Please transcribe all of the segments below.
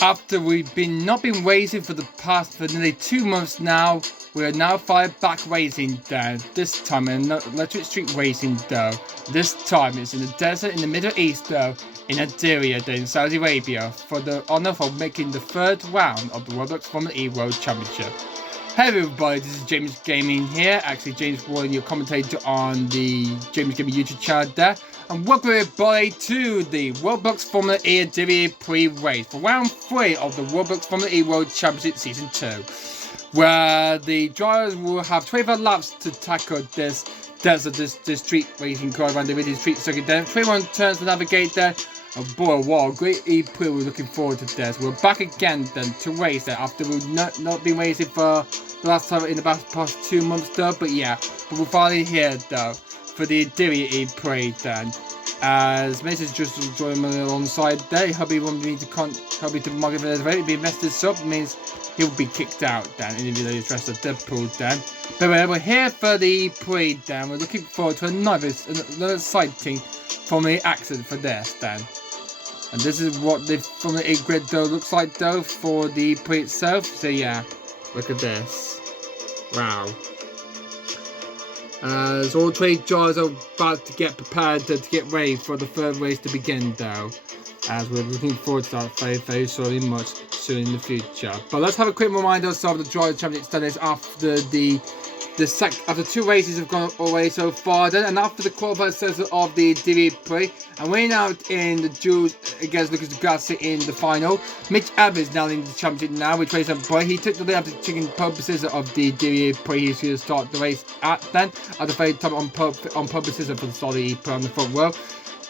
After we've not been racing for nearly 2 months now, we are now back racing down. This time in Ridyah Street racing though. This time it's in the desert in the Middle East though, in AD DIRIYAH in Saudi Arabia, for the honour of making the 3rd round of the Roblox Formula E World Championship. Hey everybody, this is James Gaming here. Actually, James Warren, your commentator on the James Gaming YouTube channel there. And welcome everybody to the Roblox Formula E AD DIRIYAH E-PRIX race for round 3 of the Roblox Formula E World Championship Season 2. Where the drivers will have 25 laps to tackle this desert, this street racing car around the Ridyah Street circuit there. 21 turns to navigate there. Oh boy, wow, great E-PRIX, we're looking forward to this. We're back again then to race there after we've not been racing for the last time in the past 2 months though, but yeah, but we're finally here though for the AD DIRIYAH E-PRIX then. As Mason's just joining me alongside there, hubby wanted me to mark it for the if he messed this up, means he'll be kicked out then in the video dressed as Deadpool then. But we're here for the E-PRIX then, we're looking forward to another exciting from the accident for this then. And this is what the Formula E grid though looks like though for the E-PRIX itself. So yeah, look at this. Wow. As all 3 drivers are about to get prepared to get ready for the 3rd race to begin though. As we're looking forward to that very much soon in the future. But let's have a quick reminder of the driver championship status after after 2 races have gone away so far then, and after the qualifier session of the DIRIYAH E-PRIX, and we're now in the duel against Lucas Degrassi in the final. Mitch Evans now in the championship now with Trace Boy. He took the lead after taking pole position of the DIRIYAH E-PRIX. He's going to start the race at the very top on pole position for the start of the E-PRIX on the front row.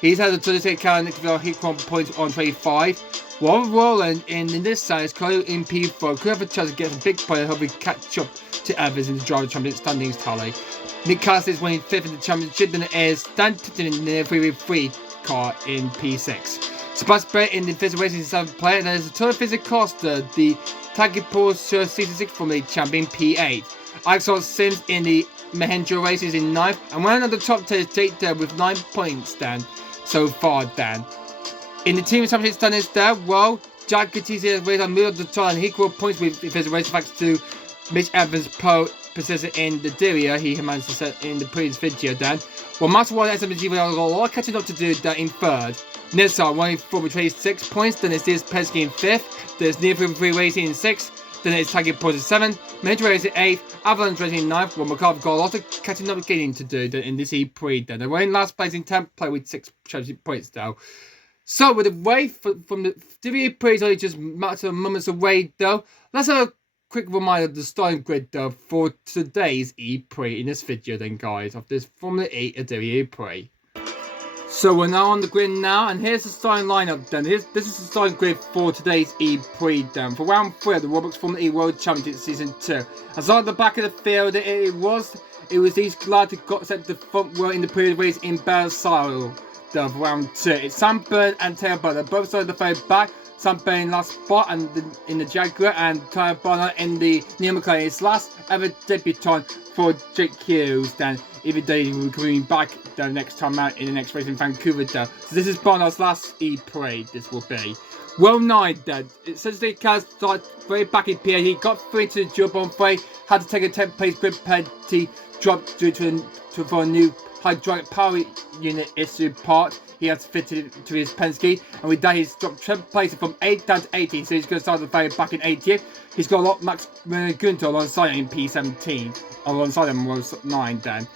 He's had a 26 car and hit 1 point on 25. While Roland in this side is currently in P4, could have a chance to get a big point and hopefully catch up to Evans in the driver championship standings tally. Nick Cassidy is winning 5th in the championship, then it is Dan Tipton in the 3v3 car in P6. Sebastian Bray in the physical racing 7th player, and there's a total physical Costa, the Tagipur Season 6 Formula Champion P8. Alexander Sims in the Mahindra races in 9th, and we're on the top 10 is Jake there with 9 points then so far then. In the team championship standings there, well, Jack Gattisi has raised on middle of the time and equal points with his race thanks to Mitch Evans' pole position in the DIRIYAH he managed to set in the previous video then. Well, Master 1 SMG will have a lot of catching up to do there in 3rd. Nissar running for with 26 points, then it's this Pesky in 5th, there's Near 3 Racing in 6th, then it's Taggart Post in 7th, Major Racing in 8th, Avalanche Racing in 9th, while McCarthy got a lot of catching up getting to do in this E-PRIX then. They were in last place in 10th play with 6 championship points though. So with the way from the DIRIYAH E-PRIX only just matter of moments away though, let's have a quick reminder of the starting grid though for today's E-PRIX in this video then guys of this Formula E AD DIRIYAH E-PRIX. So we're now on the grid now, and here's the starting lineup then. This is the starting grid for today's E-PRIX then. For round 3 of the Roblox Formula E World Championship Season 2. As on the back of the field it was these glad to got set the front row in the previous race in Bell style. Of round 2. It's Sam Byrne and Taylor Bonner both started the very back. Sam Byrne in last spot and in the Jaguar, and Taylor Bonner in the Neil McLaren is last ever debutant for Jake Hughes then, even though he will be coming back the next time out in the next race in Vancouver though. So this is Bonner's last E-PRIX, this will be. Well 9 then. It says the car started very back in PA. He got 3 to the jump on 3, had to take a 10th place grid penalty drop due for a new hydraulic power unit issue part he has fitted to his Penske, and with that he's dropped 10 places from 8 down to 18, so he's going to start the very back in 80th. He's got a lot Max Gunter alongside him in P17, alongside him was 9 then.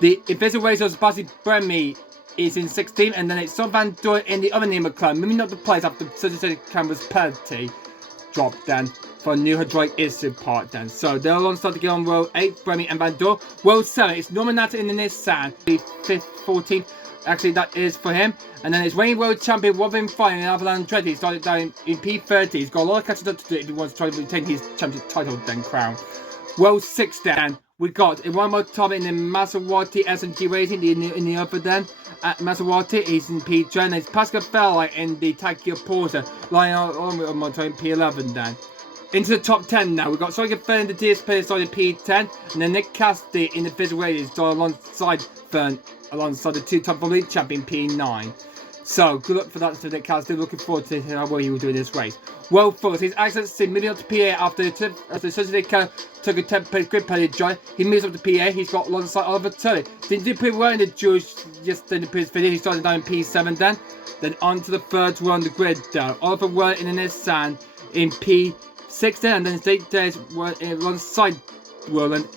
The invisible racer Sebastian Bremy is in 16th, and then it's Son Van Doorn in the other Neil McLaren, moving up the place after 36 cameras penalty drop then for a new hydraulic issue part then. So they're alongside to get on row 8, Bremy and Van Dor. Row 7, it's Nominata in the Nissan, the 5th, 14th. Actually, that is for him. And then it's Wayne World Champion Robin Fine and Avalan Andretti. He started down in P30. He's got a lot of catching up to do if he wants to try to retain his championship title then crown. Row 6 then. We got one more time in the Maserati SMG Racing in the upper then. At Maserati, he's in P10. And it's Pascal Fella in the Tacchio Porter. Lying on in P11 then. Into the top 10 now. We've got Sonia Fern in the DSP started P10. And then Nick Cassidy in the Visual Radius alongside Fern. Alongside the two-time Formula League champion P9. So, good luck for that to Nick Cassidy. Looking forward to how well he will do in this race. Well, first, his access to moving up to PA after Saturday car took a 10th grid penalty joy. He moves up to PA. He's got alongside Oliver Tully. Didn't do pretty well in the Jewish yesterday in the previous video. He started down in P7 then. Then on to the third row on the grid though. Oliver were in the Nissan in P6 then. And then State Days were alongside Roland.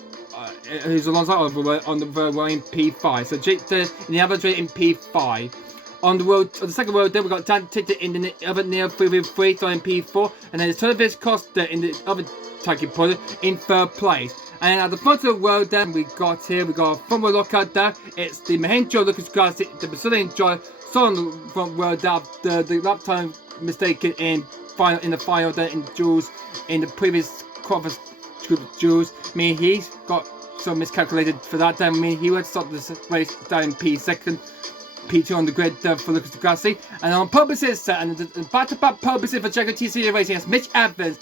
Who's alongside Oliver on the third row in P5. So Jake in the average rate in P5. On the second row, then we got Dan Titter in the other Neo 3 starting P4, and then it's Tonovis Costa in the other tagging product in third place. And then at the front of the row, then we got a front row lockout there. It's the Mahendra Lucas Garcia, the Brazilian Joy, still on the front row there. The lap time mistaken in the final there in Jules in the previous quarter group of Jules. I mean, he's got so miscalculated for that. Then I mean, he would stop this race down in P2. P2 on the grid for Lucas Degrassi. And on purposes, and back-to-back purposes for Jaguar TC Racing against Mitch Evans.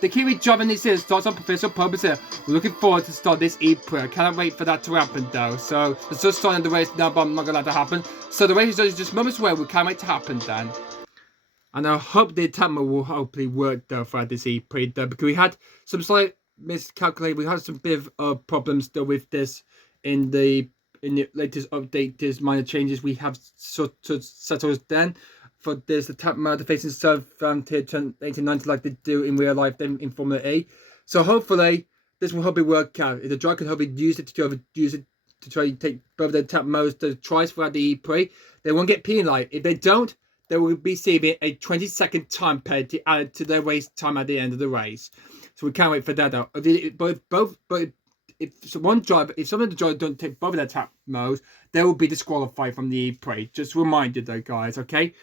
The Kiwi driving this year starts on professional purposes. We're looking forward to start this E-Prix. I cannot wait for that to happen though. So it's just starting the race now, but I'm not going to let that happen. So the race is just moments away. We can't wait to happen then. And I hope the attack mode will hopefully work though for this E-Prix though, because we had some slight miscalculate. We had some bit of problems though with this in the latest update. There's minor changes we have sort of settled then for this attack mode facing serve tier 1890 like they do in real life then in Formula E. So hopefully this will hopefully work out. If the driver can hopefully use it to try to take both the attack modes to twice throughout the E-Prix, they won't get penalised. If they don't, they will be receiving a 20-second time penalty added to their race time at the end of the race. So we can't wait for that though. But if some of the drivers don't take both of their attack modes, they will be disqualified from the E-Prix. Just a reminder though, guys, okay?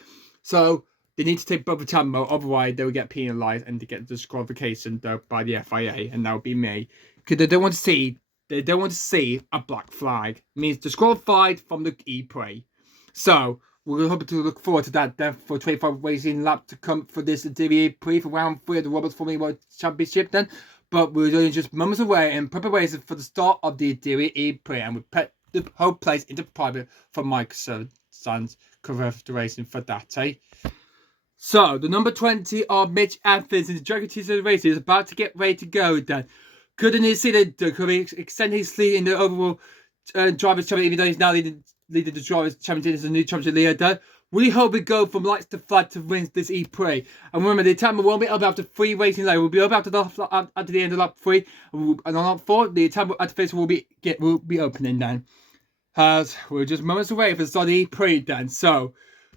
So they need to take both attack mode, otherwise they will get penalised and to get disqualification though by the FIA, and that will be me. Because they don't want to see a black flag. It means disqualified from the E-Prix. So we're hoping to look forward to that then for 25 racing lap to come for this E-Prix for round 3 of the Roberts Formula World Championship then. But we're only just moments away in preparation for the start of the DIRIYAH E-Prix, and we put the whole place into private for Mike Son's cover the racing for that, eh? So, the number 20 of Mitch Evans in the Jaguar TC Racing is about to get ready to go then. Couldn't he see that could he extend his lead in the overall Drivers' Championship, even though he's now leading the Drivers' Championship as a new championship leader? We hope we go from lights to flag to win this E-Prix. And remember, the attack won't be up after 3 racing laps. We'll be up after the end of lap 3. And on lap 4, the attack activation will be opening then. As we're just moments away for the start of the E-Prix then. So,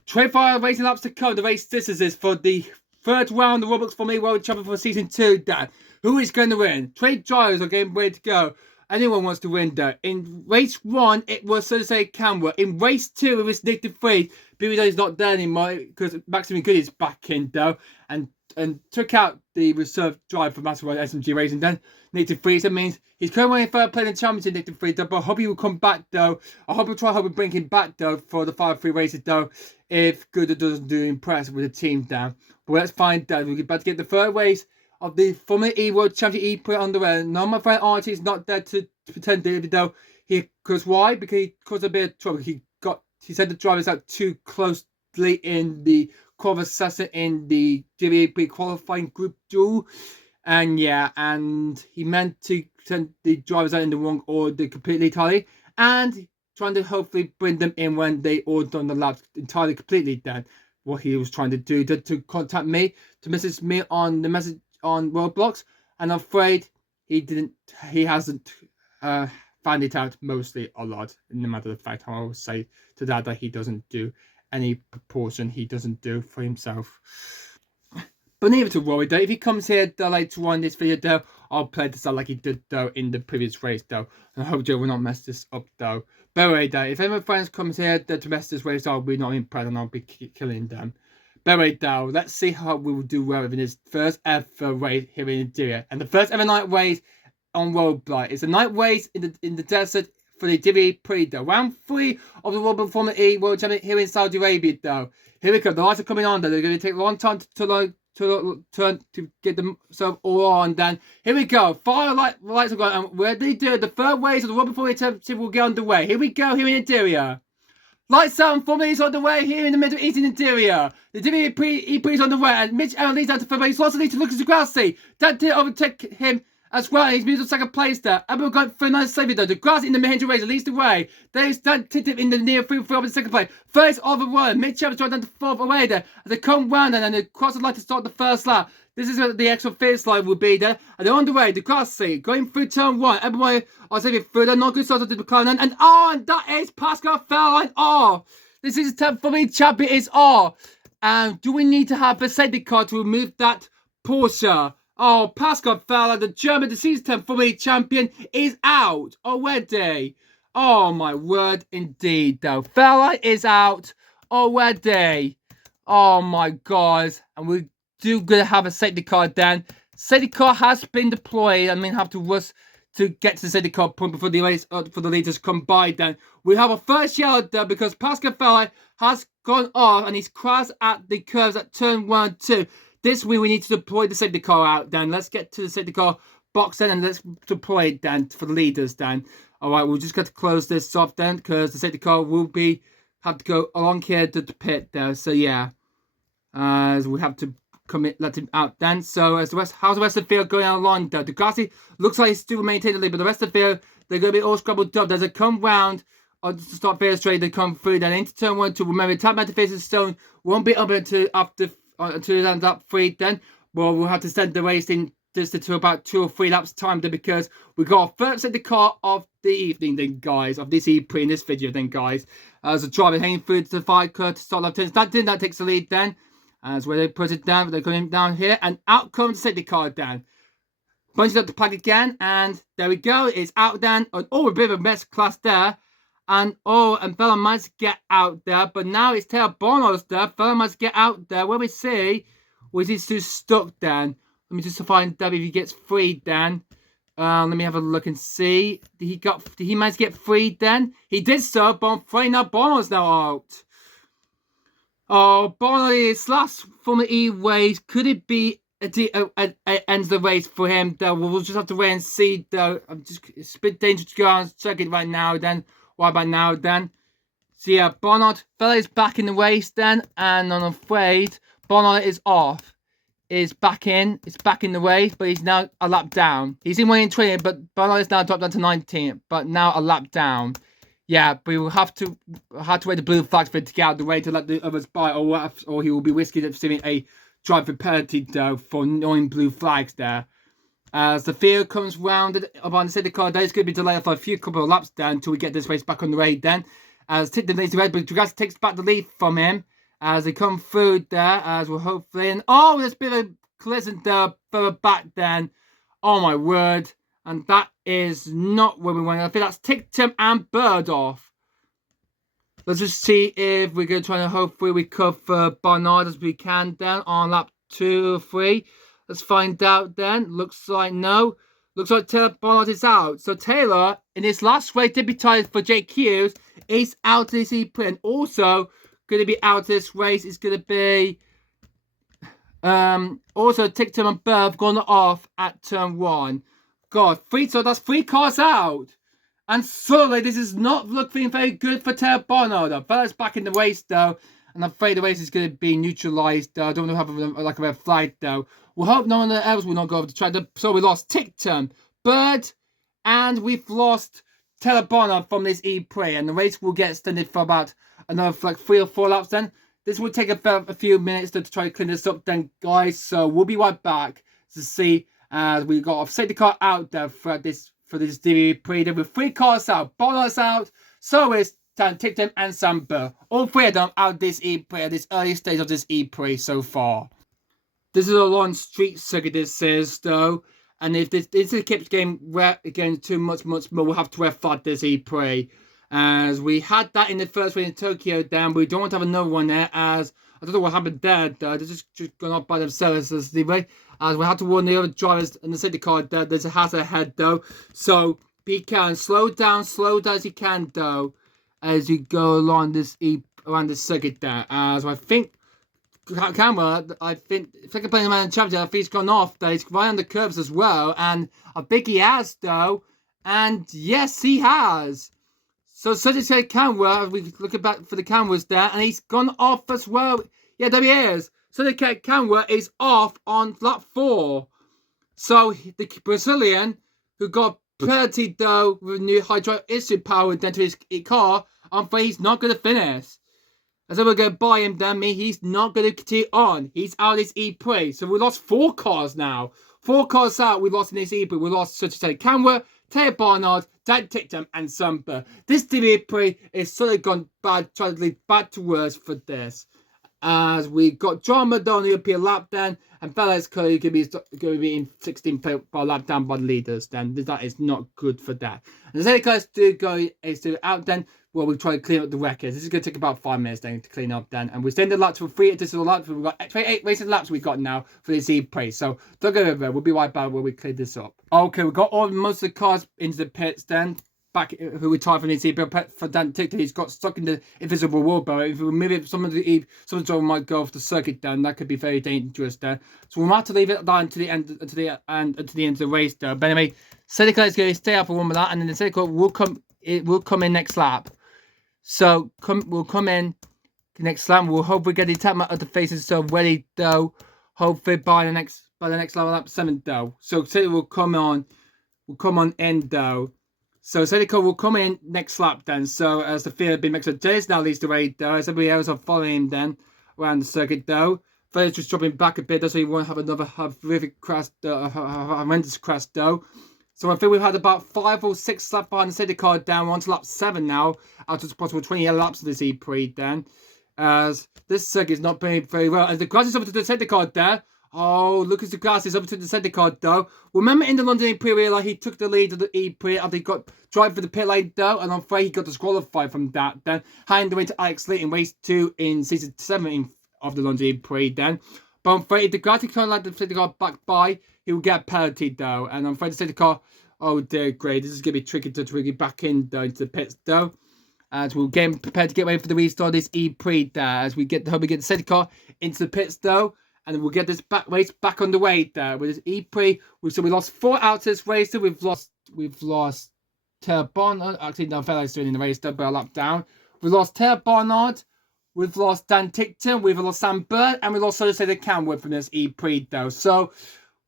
25 racing laps to come. The race is for the third round of the Roblox Formula World Champion for Season 2 then. Who is going to win? 3 drivers are getting ready to go. Anyone wants to win though. In race 1, it was so to say Canberra. In race 2, it was Nick de Vries. BBW is not there anymore because Maximum Good is back in though, and took out the reserve drive for Masterworld SMG Racing. Then Nick de Vries, that means he's currently in third place in the championship. Nick de Vries, but I hope he will come back though. I hope we bring him back though for the 5-3 races though. If Good doesn't do impress with the team down, but let's find out. We're about to get the third race of the Formula E World Championship E-Prix on the way. Now my friend Archie is not there to pretend David though. Because why? Because he caused a bit of trouble. He said the drivers out too closely in the conversation in the DIRIYAH qualifying group duel. And yeah, and he meant to send the drivers out in the wrong order completely entirely. And trying to hopefully bring them in when they all done the laps entirely completely then. What he was trying to do to contact me, to message me on the message on Roblox. And I'm afraid he hasn't found it out mostly a lot, no matter the fact I will say to that he doesn't do any proportion he doesn't do for himself. But neither to worry though, if he comes here later on in this video though, I'll play this out like he did though in the previous race though. And I hope Joe will not mess this up though. But anyway though, if any of my friends comes here to mess this race, I'll be not impressed and I'll be killing them. But anyway though, let's see how we will do well in this first ever race here in Diriyah. And the first ever night race on Roblox. It's a night race in the desert for the Diriyah E-PRIX though. Round 3 of the World Formula E World Championship here in Saudi Arabia though. Here we go, the lights are coming on though. They're going to take a long time to get themselves all on. Then here we go. Fire lights are going, and where they do the third race of the World Formula Championship will get underway. Here we go. Here in Diriyah. Lights out and Formula E is on the way here in the middle east in Diriyah. The Diriyah E-PRIX is on the way, and Mitch Allen leads out to third, but he's lost the lead to Lucas Degrassi. That did overtake him as well, and he's moved to second place there. And we've got for a nice saving though. Degrassi in the mid race leads the way. There's that tip in the near free for the second place. First over one. Mitch Evans dropped down to fourth away there. As they come round and they cross the line to start the first lap. This is what the extra fierce line will be there. And they're on the way. Degrassi going through turn 1. Everybody are saving through. They're not good start to the McLaren. And that is Pascal Fairline. This is the 10th for me champion is And do we need to have a safety car to remove that Porsche? Pascal Fairline, the German, the season 10 Formula E champion, is out already. Oh, my word, indeed, though. Fairline is out already. Oh, my God. And we do going to have a safety car then. Safety car has been deployed. I mean, have to rush to get to the safety car point before the race, for the leaders come by then. We have a first yellow there because Pascal Fairline has gone off and he's crashed at the curves at turn 1 and 2. This way we need to deploy the safety car out then. Let's get to the safety car box then and let's deploy it then for the leaders then. Alright, we'll just got to close this off then because the safety car will have to go along here to the pit there. So yeah. As we have to let him out then. So how's the rest of the field going along though? Degrassi looks like he's still maintaining the lead, but the rest of the field, they're going to be all scrabbled up. There's a come round to start fair straight, they come through then into turn 1 to remember tap man to face the stone won't be up until lap 3 then. Well, we'll have to send the race in just to about 2 or 3 laps time then because we got our first safety car of the evening then guys, of this E-PRIX in this video then guys. As a driver hanging through to the 5 car to start lap 10. That takes the lead then. As where they put it down, they're going down here and out comes the safety car down. Bunches up the plug again and there we go, it's out then. A bit of a mess class there. And Bella might get out there, but now it's Taylor Bonner's there. Bella might get out there. Where we see, was he still stuck then? Let me just find out if he gets freed then. Let me have a look and see. Did he manage to get freed then? He did so, but I'm afraid now Bonner's now out. Bonner's last Formula E race. Could it be ends the race for him though? We'll just have to wait and see though. It's a bit dangerous to go out and check it right now then. Why by now then? So yeah, Bonnard, Fella is back in the race then, and I'm afraid Bonnard is off. Is back in, it's back in the race, but he's now a lap down. He's in winning 20, but Bonnard is now dropped down to 19, but now a lap down. Yeah, but we will have to wait the blue flags for it to get out of the way to let the others by, or he will be risking receiving a driving penalty though for annoying blue flags there. As the field comes round upon the safety car, there's going to be delayed for a couple of laps down until we get this race back on the road then. As Tipton leads the red, but Degrassi takes back the lead from him. As they come through there, as we're hopefully in. There's a bit of a collision there further back then. Oh my word. And that is not where we want. I think that's Tipton and Bird off. Let's just see if we're going to try and hopefully we cover Barnard as we can then on lap 2 or 3. Let's find out then. Looks like no. Looks like Taylor Barnard is out. So Taylor, in his last race debuted for JQs, is out of this E-PRIX. And also going to be out of this race is going to be also Tictum and Burv gone off at turn 1. God, so that's 3 cars out. And suddenly this is not looking very good for Taylor Barnard. The fella's back in the race though. And I'm afraid the race is going to be neutralised. I don't want to have a red flag though. We'll hope no one else will not go over the track. So we lost Tictum, Bird, and we've lost Taylor Barnard from this E-PRIX. And the race will get extended for about another 3 or 4 laps then. This will take a few minutes to try to clean this up then, guys. So we'll be right back to see as we got a safety car out there for this E-PRIX. There were 3 cars out, Barnard's out, so is Tictum and Sam Burr. All 3 of them out this E-PRIX at this early stage of this E-PRIX so far. This is a long street circuit, this says, though. And if this keeps getting too much more, we'll have to red flag this E-Prix. As we had that in the first one in Tokyo, then we don't want to have another one there, as I don't know what happened there, though. They're just gone off by themselves, anyway. As we have to warn the other drivers in the city car, though. There's a hazard ahead, though. So be careful. Slow down as you can, though, as you go along around this circuit there. As I think camera, I think if I can play the man in championship, I think he's gone off there. He's right on the curves as well, and I think he has, though. And yes, he has. So Sagittarius camera, we looking back for the cameras there, and he's gone off as well. Yeah, there he is. Sagittarius camera is off on lap 4. So the Brazilian, who got penalty though with new hydraulic issue power into his car, I'm afraid he's not going to finish. As we're going to buy him, then he's not going to continue on. He's out of his E-Prix. So we lost 4 cars now. 4 cars out we lost in this E-Prix. We lost Sagittarius camera, Taya Barnard, Dan Tictum, and Sumper. This E-Prix is sort of gone tragically bad to worse for this. As we got John Madonna up here lap then, and Felix Curry going to be in 16th by lap down by the leaders. Then that is not good for that. And the second class to go is to out then. Well, we'll try to clean up the records. This is going to take about 5 minutes then to clean up then. And we're staying the lap to 3 additional laps. We've got 28 racing laps we've got now for this E-Prix. So don't go over. We'll be right back when we clear this up. Okay, we've got most of the cars into the pits then. Back who retired from the E-Prix for Dan Tictor. He's got stuck in the invisible wall barrier. If we move it, some of the driver might go off the circuit then. That could be very dangerous there. So we might have to leave it down to the end of the race though. But anyway, Seneca is going to stay out for one more lap, and then the Seneca will come in next lap. So we'll come in next lap. We'll hopefully get the attack of the faces so ready though. Hopefully by the next lap 7 though. So Seneca will come on in though. So Seneca will come in next lap then. So as the field being mixed up, Jays now leads the way though. As everybody else are following him then around the circuit though. Felix just dropping back a bit though, so he won't have another horrific crash, horrendous crash though. So I think we've had about 5 or 6 laps behind the safety car down. We're on to lap 7 now, out of possible 28 laps of this E-Prix then. As this circuit is not playing very well. As the grass is up to the safety car there. Oh, look at the grass is up to the safety car though. Remember in the London E-Prix, like he took the lead of the E-Prix after he got drive for the pit lane though, and I'm afraid he got disqualified from that then. Handing away to Alex Lee in race 2 in season 7 of the London E-Prix then. But I'm afraid if the grass can let the safety car back by, he will get a penalty though. And I'm afraid the safety car, oh dear, great. This is going to be tricky to back in though into the pits though. As we'll get prepared to get ready for the restart of this E-Prix there. As we get the safety car into the pits though. And we'll get this race back on the way there with this E-Prix. So we lost 4 out of this race. We've lost Tara Barnard. Actually, no, Felix doing in the race though, but a lap down. We've lost Tara Barnard. We've lost Dan Ticton. We've lost Sam Bird. And we've also said the Camwood from this E-Prix though. So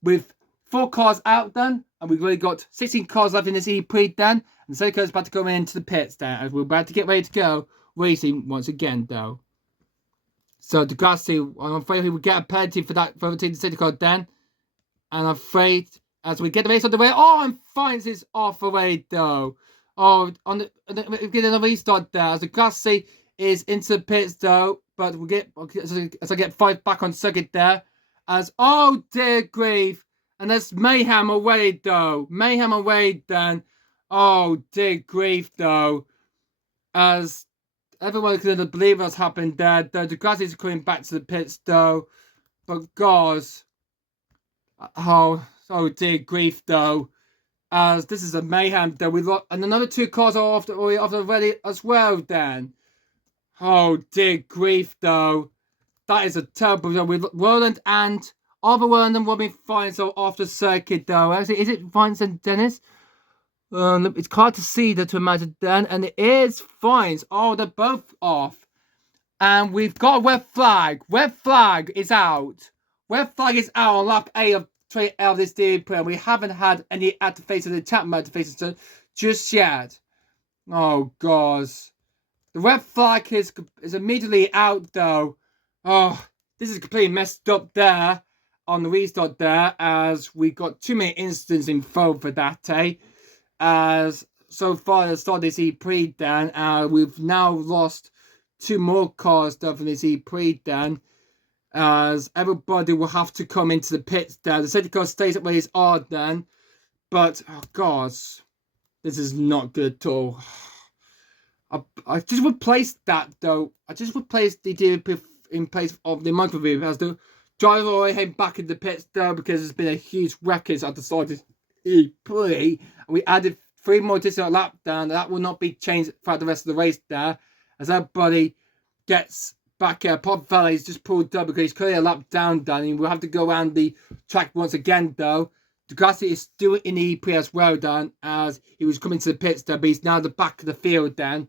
with 4 cars out then, and we've really got 16 cars left in this E-Prix then. And Seneca is about to go into the pits there. As we're about to get ready to go racing once again though. So the Degrassi, I'm afraid he will get a penalty for that for overtaking the safety car then. And I'm afraid as we get the race on the way. Oh, and finds his off away though. Oh, get another restart there. As the Degrassi is into the pits though. But we'll get as I get 5 back on circuit there. As oh dear grief. And there's mayhem away though. Mayhem away then. Oh dear grief though. As everyone couldn't believe what's happened there. The grass is coming back to the pits though. But gosh. Oh dear grief though. As this is a mayhem though. We lost, and another 2 cars are off already as well then. Oh dear grief though. That is a terrible though. With Roland and Arthur Roland will be fine so off the circuit though. Actually, is it Fines and Dennis? It's hard to see that to imagine then, and it is Fines. Oh, they're both off. And we've got a red flag. Red flag is out. Red flag is out on lap 8 of this E-Prix. We haven't had any activation of the chat mode activation just yet. Oh, God. The red flag is immediately out, though. Oh, this is completely messed up there on the restart there, as we got too many incidents involved for that, eh? As so far at the start of this E-Prix then, we've now lost 2 more cars from this E-Prix then. as everybody will have to come into the pits there. The safety car stays where it's are then, but oh god, this is not good at all. I just replaced that though. I just replaced the DRYAH in place of the microwave as the driver already head back in the pits though, because there's been a huge wreckage at the start of E3. We added 3 more additional lap down. That will not be changed throughout the rest of the race there, as everybody gets back here. Pop Valley's just pulled up because he's clearly a lap down, Danny. We'll have to go around the track once again though. Degrassi is still in the E3 as well, Dan, as he was coming to the pits there, but he's now at the back of the field, Dan.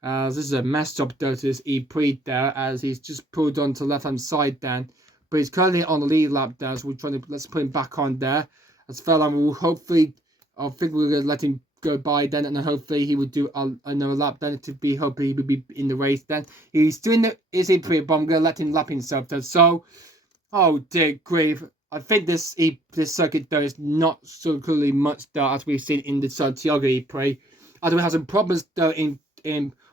This is a messed up though to this E3 there, as he's just pulled on to the left hand side, Dan. But he's currently on the lead lap there, so we're trying to let's put him back on there. As Fairline will hopefully, I think we're going to let him go by then, and then hopefully he would do another lap then to be hoping he would be in the race then. He's doing the E3, but I'm going to let him lap himself then. So, oh dear grief. I think this circuit though is not so clearly much though as we've seen in the Santiago E-Prix. As we have some problems though in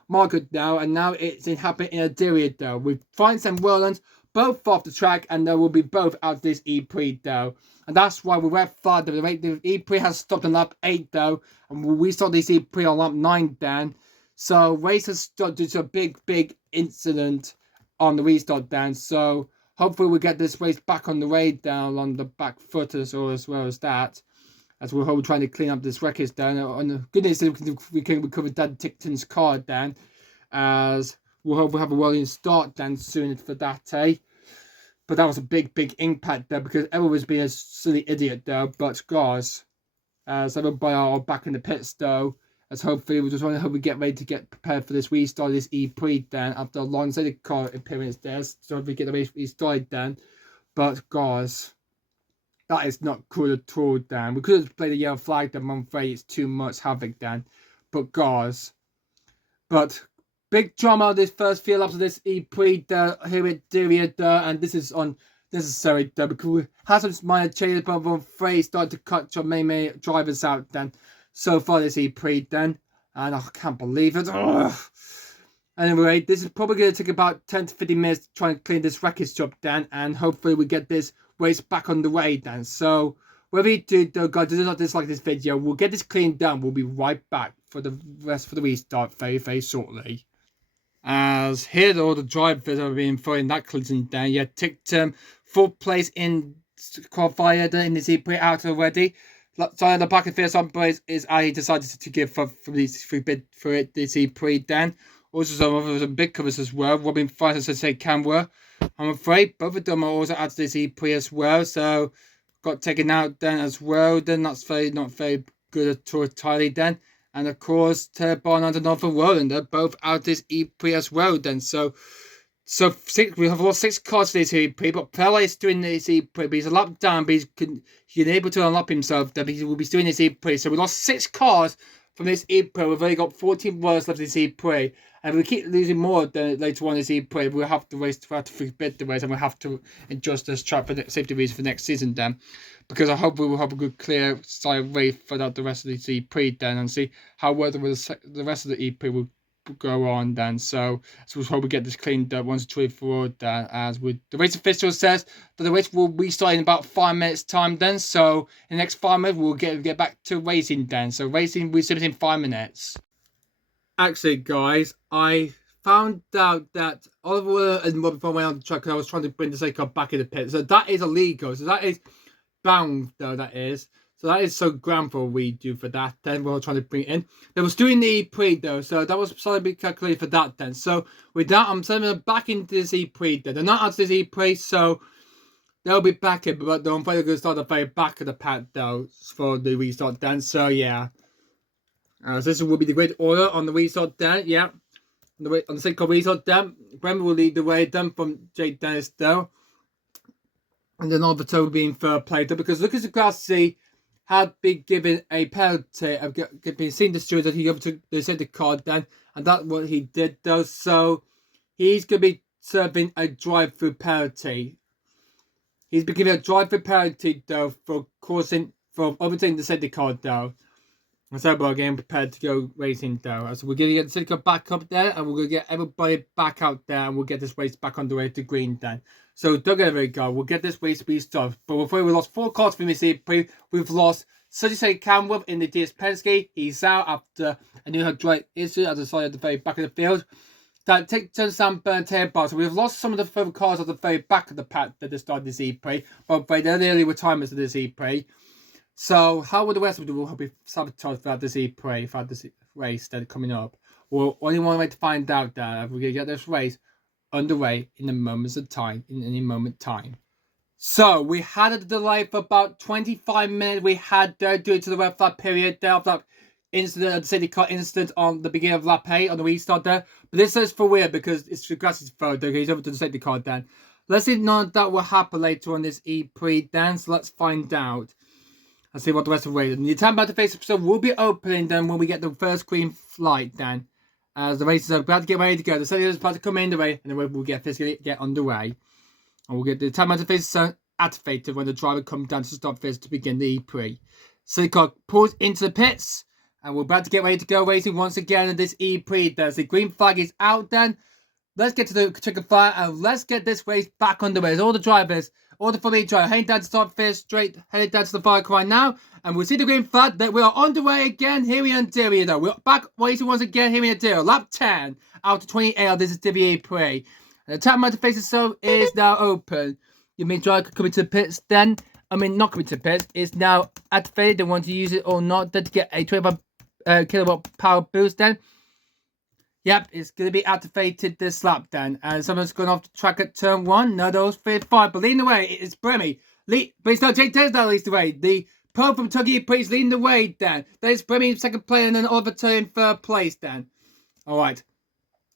Margaret now, and now it's happening in AD DIRIYAH though, with France and Worland both off the track, and they will be both out this E-Prix though. And that's why we went far. The E-Prix has stopped on lap 8 though, and we saw this E-Prix on lap 9 then. So race has started due to a big incident on the restart then. So hopefully we'll get this race back on the radar on the back foot as well as that. As we're trying to clean up this wreckage down. And the good news is we can recover Dan Tickton's car then. As we'll hope we'll have a well-in start then soon for that, eh? But that was a big impact there, because everyone was being a silly idiot there. But guys, as everybody are back in the pits though, as hopefully we just want to hope we get ready to get prepared for this restart, this E-Prix then, after a long safety car appearance there. So we get the race restarted then. But guys, that is not cool at all, Dan. We could have played a yellow flag, then I'm afraid it's too much havoc, Dan. But guys, big drama this first few laps of this E-Prix here at DIRIYAH, and this is unnecessary though, because we had some minor changes, but I'm afraid started to cut your main drivers out then. So far this E-Prix then, and I can't believe it. Ugh. Anyway, this is probably going to take about 10 to 15 minutes to try and clean this wreckage up then, and hopefully we get this race back on the way then. So whatever you do though, guys, do not dislike this video. We'll get this cleaned down. We'll be right back for the rest for the restart very shortly. As here all the drivers are being thrown in that collision down. Yeah, Tickton 4th place in qualifier in this E-Prix out already. So on the back of the field, is he decided to give for these 3 bid for it this E-Prix then. Also some big covers as well. Robin Fight and say Canberra. I'm afraid both of them are also out to this E-Prix as well. So got taken out then as well. Then that's not very good at all entirely then. And of course, Turbine and Northern Worland are both out this E-Prix as well then. So we have lost 6 cars for this E-Prix, but Pele is doing this E-Prix, but he's a lap down, but he's able to unlock himself, then he will be doing this E-Prix. So we lost 6 cars from this E-Prix. We've only got 14 words left in this E-Prix. And if we keep losing more later on this E-Prix, we'll have to forbid the race, and we'll have to adjust this track for safety reasons for next season then. Because I hope we will have a good clear side race for the rest of the E-Prix then, and see how well the rest of the E-Prix will go on then. So we hope we get this cleaned up once and truly for then, as with the race official says that the race will restart in about 5 minutes time then. So in the next 5 minutes we'll get back to racing then. So racing will start in 5 minutes. Actually guys, I found out that Oliver and Robin Fon went on the track because I was trying to bring the safety car back in the pit. So that is illegal. So that is bound though, that is. So that is so grand for we do for that. Then we're trying to bring it in. They was doing the E-Prix though, so that was something to be calculated for that then. So with that, I'm sending them back into this E-Prix then. They're not out of this E-Prix, so they'll be back in, but I'm afraid they're going to start the very back of the pack though for the restart then. So yeah. So this will be the great order on the restart then, yeah. On the second car restart then, Bremer will lead the way then from Jake Dennis though. And then Oliver will be in third place though, because Lucas Degrassi had been given a penalty. I've been seeing the steward that he overtook the safety car then, and that's what he did though. So he's going to be serving a drive-through penalty. He's been given a drive-through penalty though for overtaking the safety car though. So we're getting prepared to go racing though. So we're going to get the city car back up there, and we're going to get everybody back out there, and we'll get this race back on the way to green then. So don't get it go. We'll get this race restarted. But before we lost 4 cars from this EP, we've lost Sergio Camworth in the DS Penske. He's out after a new hydraulic issue at the side of the very back of the field. That turns Sam burnt air bar. So we've lost some of the further cars at the very back of the pack at the start of this EP, but they're the early retirements of this EP. So how will the rest of the world be sabotaged throughout this EP, throughout this race that is coming up? Well, only one way to find out that we're going to get this race underway in a moment's time, in any moment time. So we had a delay for about 25 minutes. We had due to the red flag period there of that incident, the safety car incident on the beginning of lap 8 on the restart there. But this is for weird because it's Grass's fault. Okay, he's over to the safety car then. Let's see if that will happen later on this EP then. So let's find out. Let's see what the rest of the race. The time about the face episode will be opening then when we get the first green flight then. As the races are about to get ready to go. The setting is about to come in the way, and then we'll get physically get underway. And we'll get the time out of face activated when the driver comes down to stop this to begin the EP. So the car pulls into the pits, and we're about to get ready to go racing once again in this EP. There's the green flag is out then. Let's get to the checker fire and let's get this race back underway. As all the drivers, all the Formula E drivers heading down to start first straight, heading down to the fire right now. And we'll see the green flag that we are underway again. Here we are in Diriyah though. We're back racing once again. Here we are in Diriyah. Lap 10 out of 28. This is Diriyah E-PRIX. And the tap motor face itself is now open. You may driver coming to the pits then. Not coming to the pits. It's now activated. They want to use it or not. Then to get a 25 kilowatt power boost then. Yep, it's going to be activated this lap then. And someone's gone off the track at turn 1. No, those 5. But leading the way, it's Bremy. But it's not Jake Taylor that leads the way. The pro from Turkey is leading the way then. There's Bremy in second place and then Oliver Turner in third place then. Alright.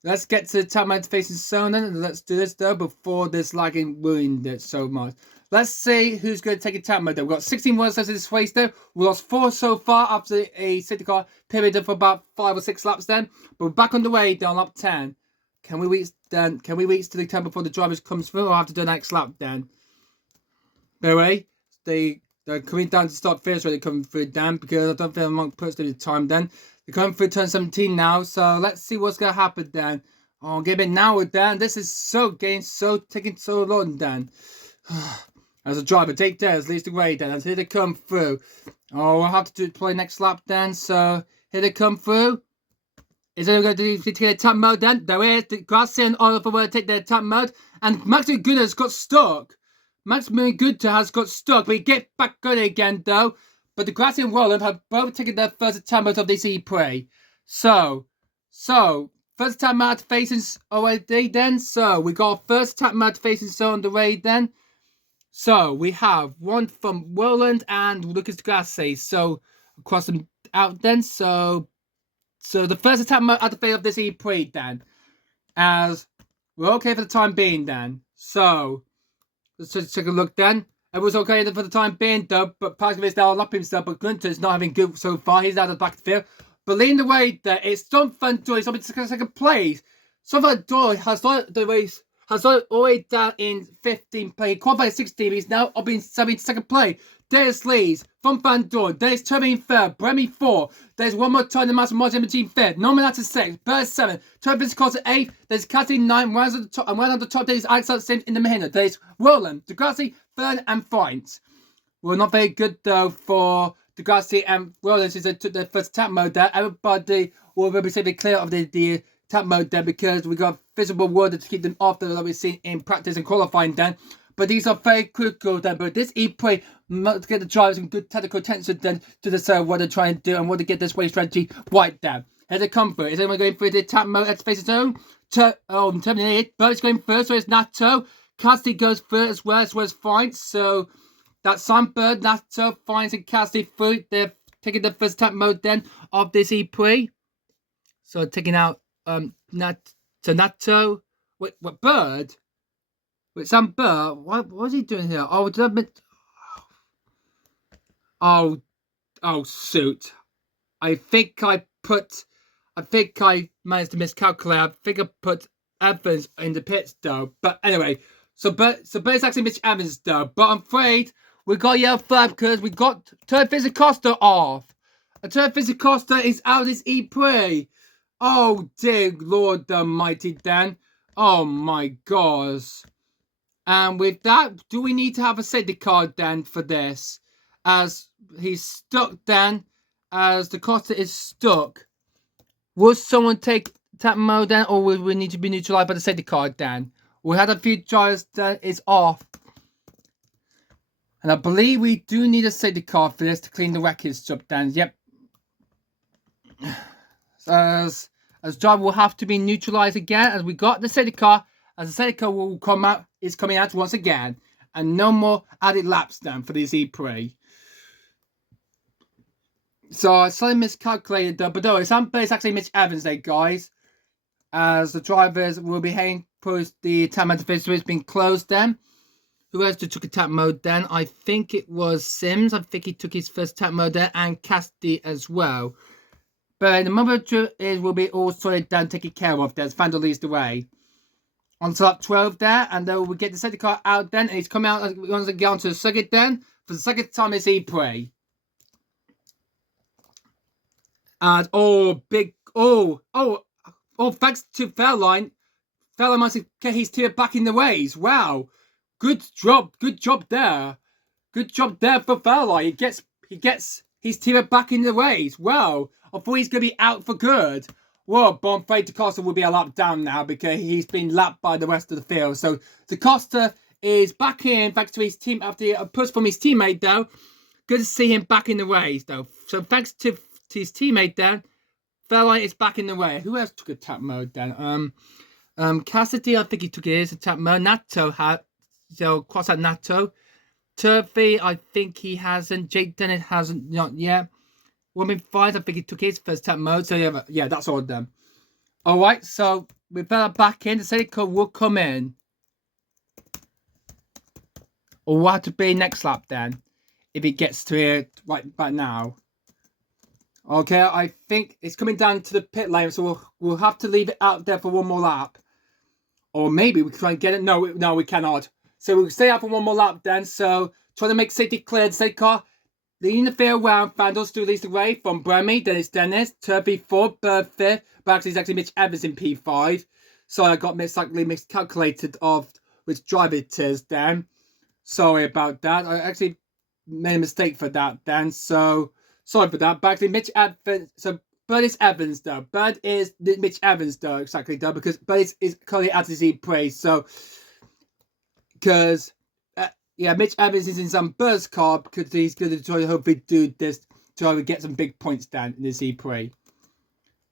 Let's get to the tap motor facing zone then. And let's do this though before this lagging ruined it so much. Let's see who's going to take a tap mode. We've got 16 runs left in this race though. We lost 4 so far after a safety car period for about 5 or 6 laps then. But we're back on the way down lap 10. Can we reach to the turn before the drivers comes through or have to do the next lap then? Anyway, they're coming down to start first when they come through then because I don't think I'm puts the time then. They're coming through turn 17 now, so let's see what's gonna happen then. Oh, get a bit now then. This is taking so long then. As a driver, Jake Dares leads the way then. And here they come through. Oh, we'll have to play next lap then. So here they come through. Is it going to take their tap mode then? There is. The Grassy and Oliver will take their tap mode. And Max Good has got stuck. Max Good has got stuck. But he gets back good again though. But the Grassy and Roland have both taken their first tap mode of this EP. So first tap mode facing already then. So we got first tap mode facing so on the way then. So we have one from Roland and Lucas Grassy. So across them out then. So the first attack at the fail of this EP then. As we're okay for the time being then. So let's just take a look then. Everyone's okay for the time being though. But Pascal is now lapping himself. But Gunter's not having good so far. He's out of the back of the field. But leading the way there, it's Don Van Doy. He's up in second place. So Van Doy has started the race. Has all the way down in 15th place. Qualified 16th. He's now up in 17th place. There's Lees from Van Dorn. There's Toby in third. Bremy 4. There's one more time the Master Martin in fifth. Norman at 6th. Bird 7. Toby Scott at 8th. There's Cathy 9. Rounds at the top. And one on the top. There's Alexander Sims in the Mahina. There's Roland, Degrassi, 3rd, and 5th. Well, not very good though for Degrassi and Roland since they took their first tap mode there. Everybody will be safely clear of the tap mode there because we got visible water to keep them off that we've seen in practice and qualifying then. But these are very critical then. But this EP must get the drivers in good technical attention then to decide what they're trying to do and what to get this race strategy right there. Here they come through. Is anyone going through the tap mode at space zone? Terminated. But it's going first, so it's Nato. Cassidy goes through as well as fine. So that's Sunbird, Nato, Fines, and Cassidy through. They're taking the first tap mode then of this EP. So taking out Nato. Wait, what Bird? Wait, Sam Bird. What's he doing here? Oh, did I admit? Oh, suit. I think I managed to miscalculate. I think I put Evans in the pits though. But anyway, so Bird's actually Mitch Evans though. But I'm afraid we got a yellow flag because we got Turfis Acosta off. A Turf Costa is out his E-Prix. Oh dear Lord Almighty, Dan. Oh my gosh. And with that, do we need to have a safety card then for this? As he's stuck then, as the Costa is stuck. Will someone take tap mode then, or will we need to be neutralized by the safety card then? We had a few tries that is off. And I believe we do need a safety card for this to clean the wreckage up then. Yep. As driver will have to be neutralized again, as we got the safety car, as the safety car will come out, is coming out once again, and no more added laps then for this E-Prix. So I slightly miscalculated though, but no, it's actually Mitch Evans there, guys, as the drivers will be heading post the tap mode phase, so it's been closed then. Who else took a tap mode then? I think it was Sims. I think he took his first tap mode there, and Cassidy as well. But the moment will be all sorted down, taken care of. There's Vandal leads the way. On to lap 12 there, and then we'll get the safety car out then, and he's coming out once again onto the circuit then. For the second time, it's E-Prix. And thanks to Fairline. Fairline must get his team back in the ways. Wow. Good job there. Good job there for Fairline. He gets his team back in the ways. Wow. I thought he's going to be out for good. Well, but I'm afraid DaCosta will be a lap down now because he's been lapped by the rest of the field. So DaCosta is back in thanks to his team after a push from his teammate though. Good to see him back in the race though. So thanks to his teammate then, Fairlight is back in the way. Who else took a tap mode then? Cassidy, I think he took his tap mode. Natto had, so cross out Natto. Turfy, I think he hasn't. Jake Dennett hasn't, not yet. Woman 5, I think he took his first tap mode. So yeah, that's all done. Alright, so with that back in, the safety car will come in. Or we'll have to be next lap then. If it gets to here right now. Okay, I think it's coming down to the pit lane, so we'll have to leave it out there for one more lap. Or maybe we can try and get it. No, we cannot. So we'll stay out for one more lap then. So trying to make safety clear. The safety car leading the field round. Vandal still leads the way from Bremy. Then it's Dennis. Turpy 4th, Bird 5th. But actually, it's actually Mitch Evans in P5. So I got slightly miscalculated of which driver it is then. Sorry about that. I actually made a mistake for that then. So sorry for that. But actually, Mitch Evans. So Bird is Evans though. Bird is Mitch Evans though, exactly though, because Bird is currently at his E-Prix. So because yeah, Mitch Evans is in some Bird's car because he's going to try to hopefully do this to try to get some big points down in this E-Prix.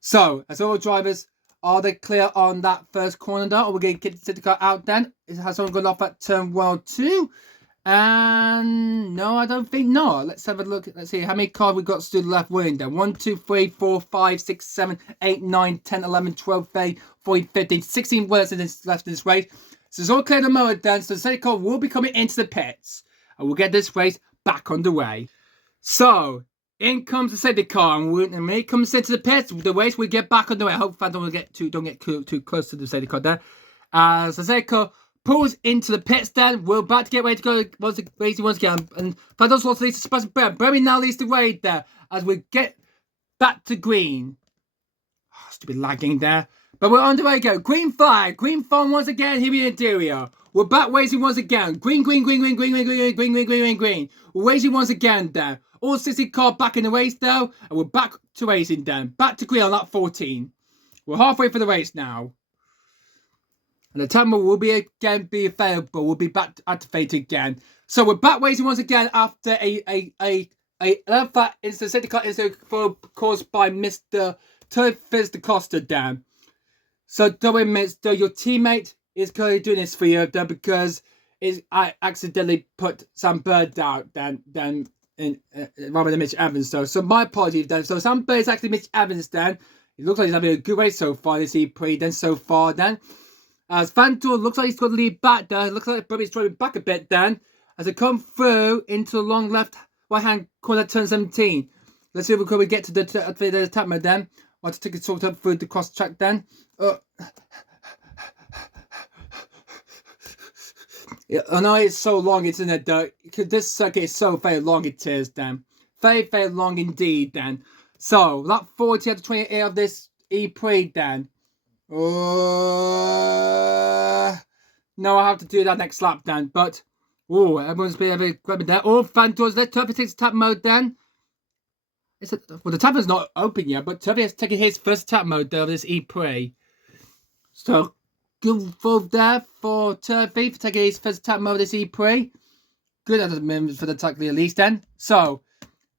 So as all drivers, are they clear on that first corner though? Or we're going to get the car out then? Has someone gone off at turn 1 or 2? And no, I don't think not. Let's have a look. Let's see how many cars we got to the left wing then. 1, 2, 3, 4, 5, 6, 7, 8, 9, 10, 11, 12, 13, 14, 15, 16 wheels left in this race. So it's all clear at the moment then. So the safety car will be coming into the pits. And we'll get this race back underway. So in comes the safety car. And when it comes into the pits, the race will get back underway. I hope fans don't get too close to the safety car there. As the safety car pulls into the pits then. We're about to get ready to go once again. And Vandals also leads to Sebastian Bremy now leads the way there. As we get back to green. Oh, stupid lagging there. But we're on the way to go. Green flag. Green flag once again here in Diriyah. We're back racing once again. Green. We're racing once again there. All 60 cars back in the race though. And we're back to racing then. Back to green on lap 14. We're halfway for the race now. And the timer will be available. We'll be back activated again. So we're back racing once again after another instant safety car incident caused by Mr. Turfis DaCosta down. So don't admit, your teammate is currently doing this for you though, because I accidentally put Sam Bird out rather than Mitch Evans though. So my apologies then. So Sam Bird is actually Mitch Evans then. It looks like he's having a good race so far this E-Prix then so far then. As Fantor looks like he's got to lead back there. Looks like Bobby's driving back a bit then. As they come through into the long right hand corner at turn 17. Let's see if we can get to the tap mode then. I'll have to take a sort up through the cross track then. Yeah, I know it's so long, isn't it though? Because this circuit is so very long it is then. Very, very long indeed then. So, that 40 out of 28 of this E-PRIX then. No, I have to do that next lap then. But, everyone's been a bit grabbing there. FanDuel's there. Turfy takes tap mode then. Well, the tapper's not open yet, but Turfy has taken his first tap mode there of this E-PRIX. So, good move there for Turfy for taking his first tap mode of this E-PRIX. Good at the moment for the tackle at least then. So,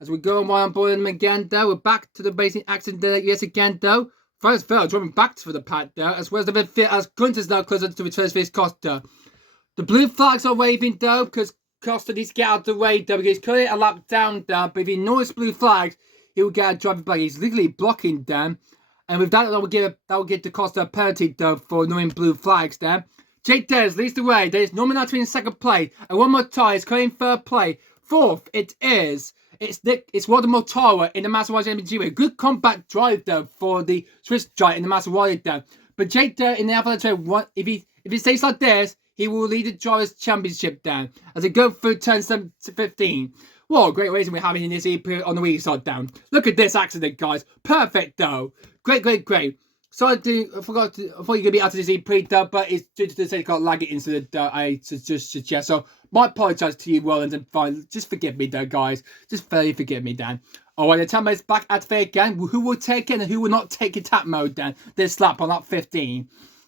as we go on board them again though, we're back to the racing accident there yes again though. First Phil driving back for the pack there, as well as the midfield as Gunter's now closer to return face Costa. The blue flags are waving though, because Costa needs to get out of the way though, because he's currently a lap down there, but if he ignores blue flags, he will get a driving back. He's legally blocking them. And with that, that will give the Costa a penalty though for ignoring blue flags there. Jake Dennis leads the way. There's Norman Atwin in second place. And one more tie is currently in third place. Fourth, it's Walter Mortara in the Maserati MG. Good combat drive though for the Swiss giant in the Maserati though. But Jake Dennis in the Alpha if he stays like this, he will lead the Drivers' Championship down as they go through turn 7 to 15. What a great racing we're having in this EP on the wheel side down. Look at this accident, guys. Perfect though. Great. So I thought you're gonna be out of this EP though, but it's due to the sake of lagging incident I just suggest. So my apologize to you, Roland, and fine. Just forgive me though, guys. Just very forgive me, Dan. Alright, the tap mode is back activated again. Who will take it and who will not take a tap mode then? This lap on lap 15.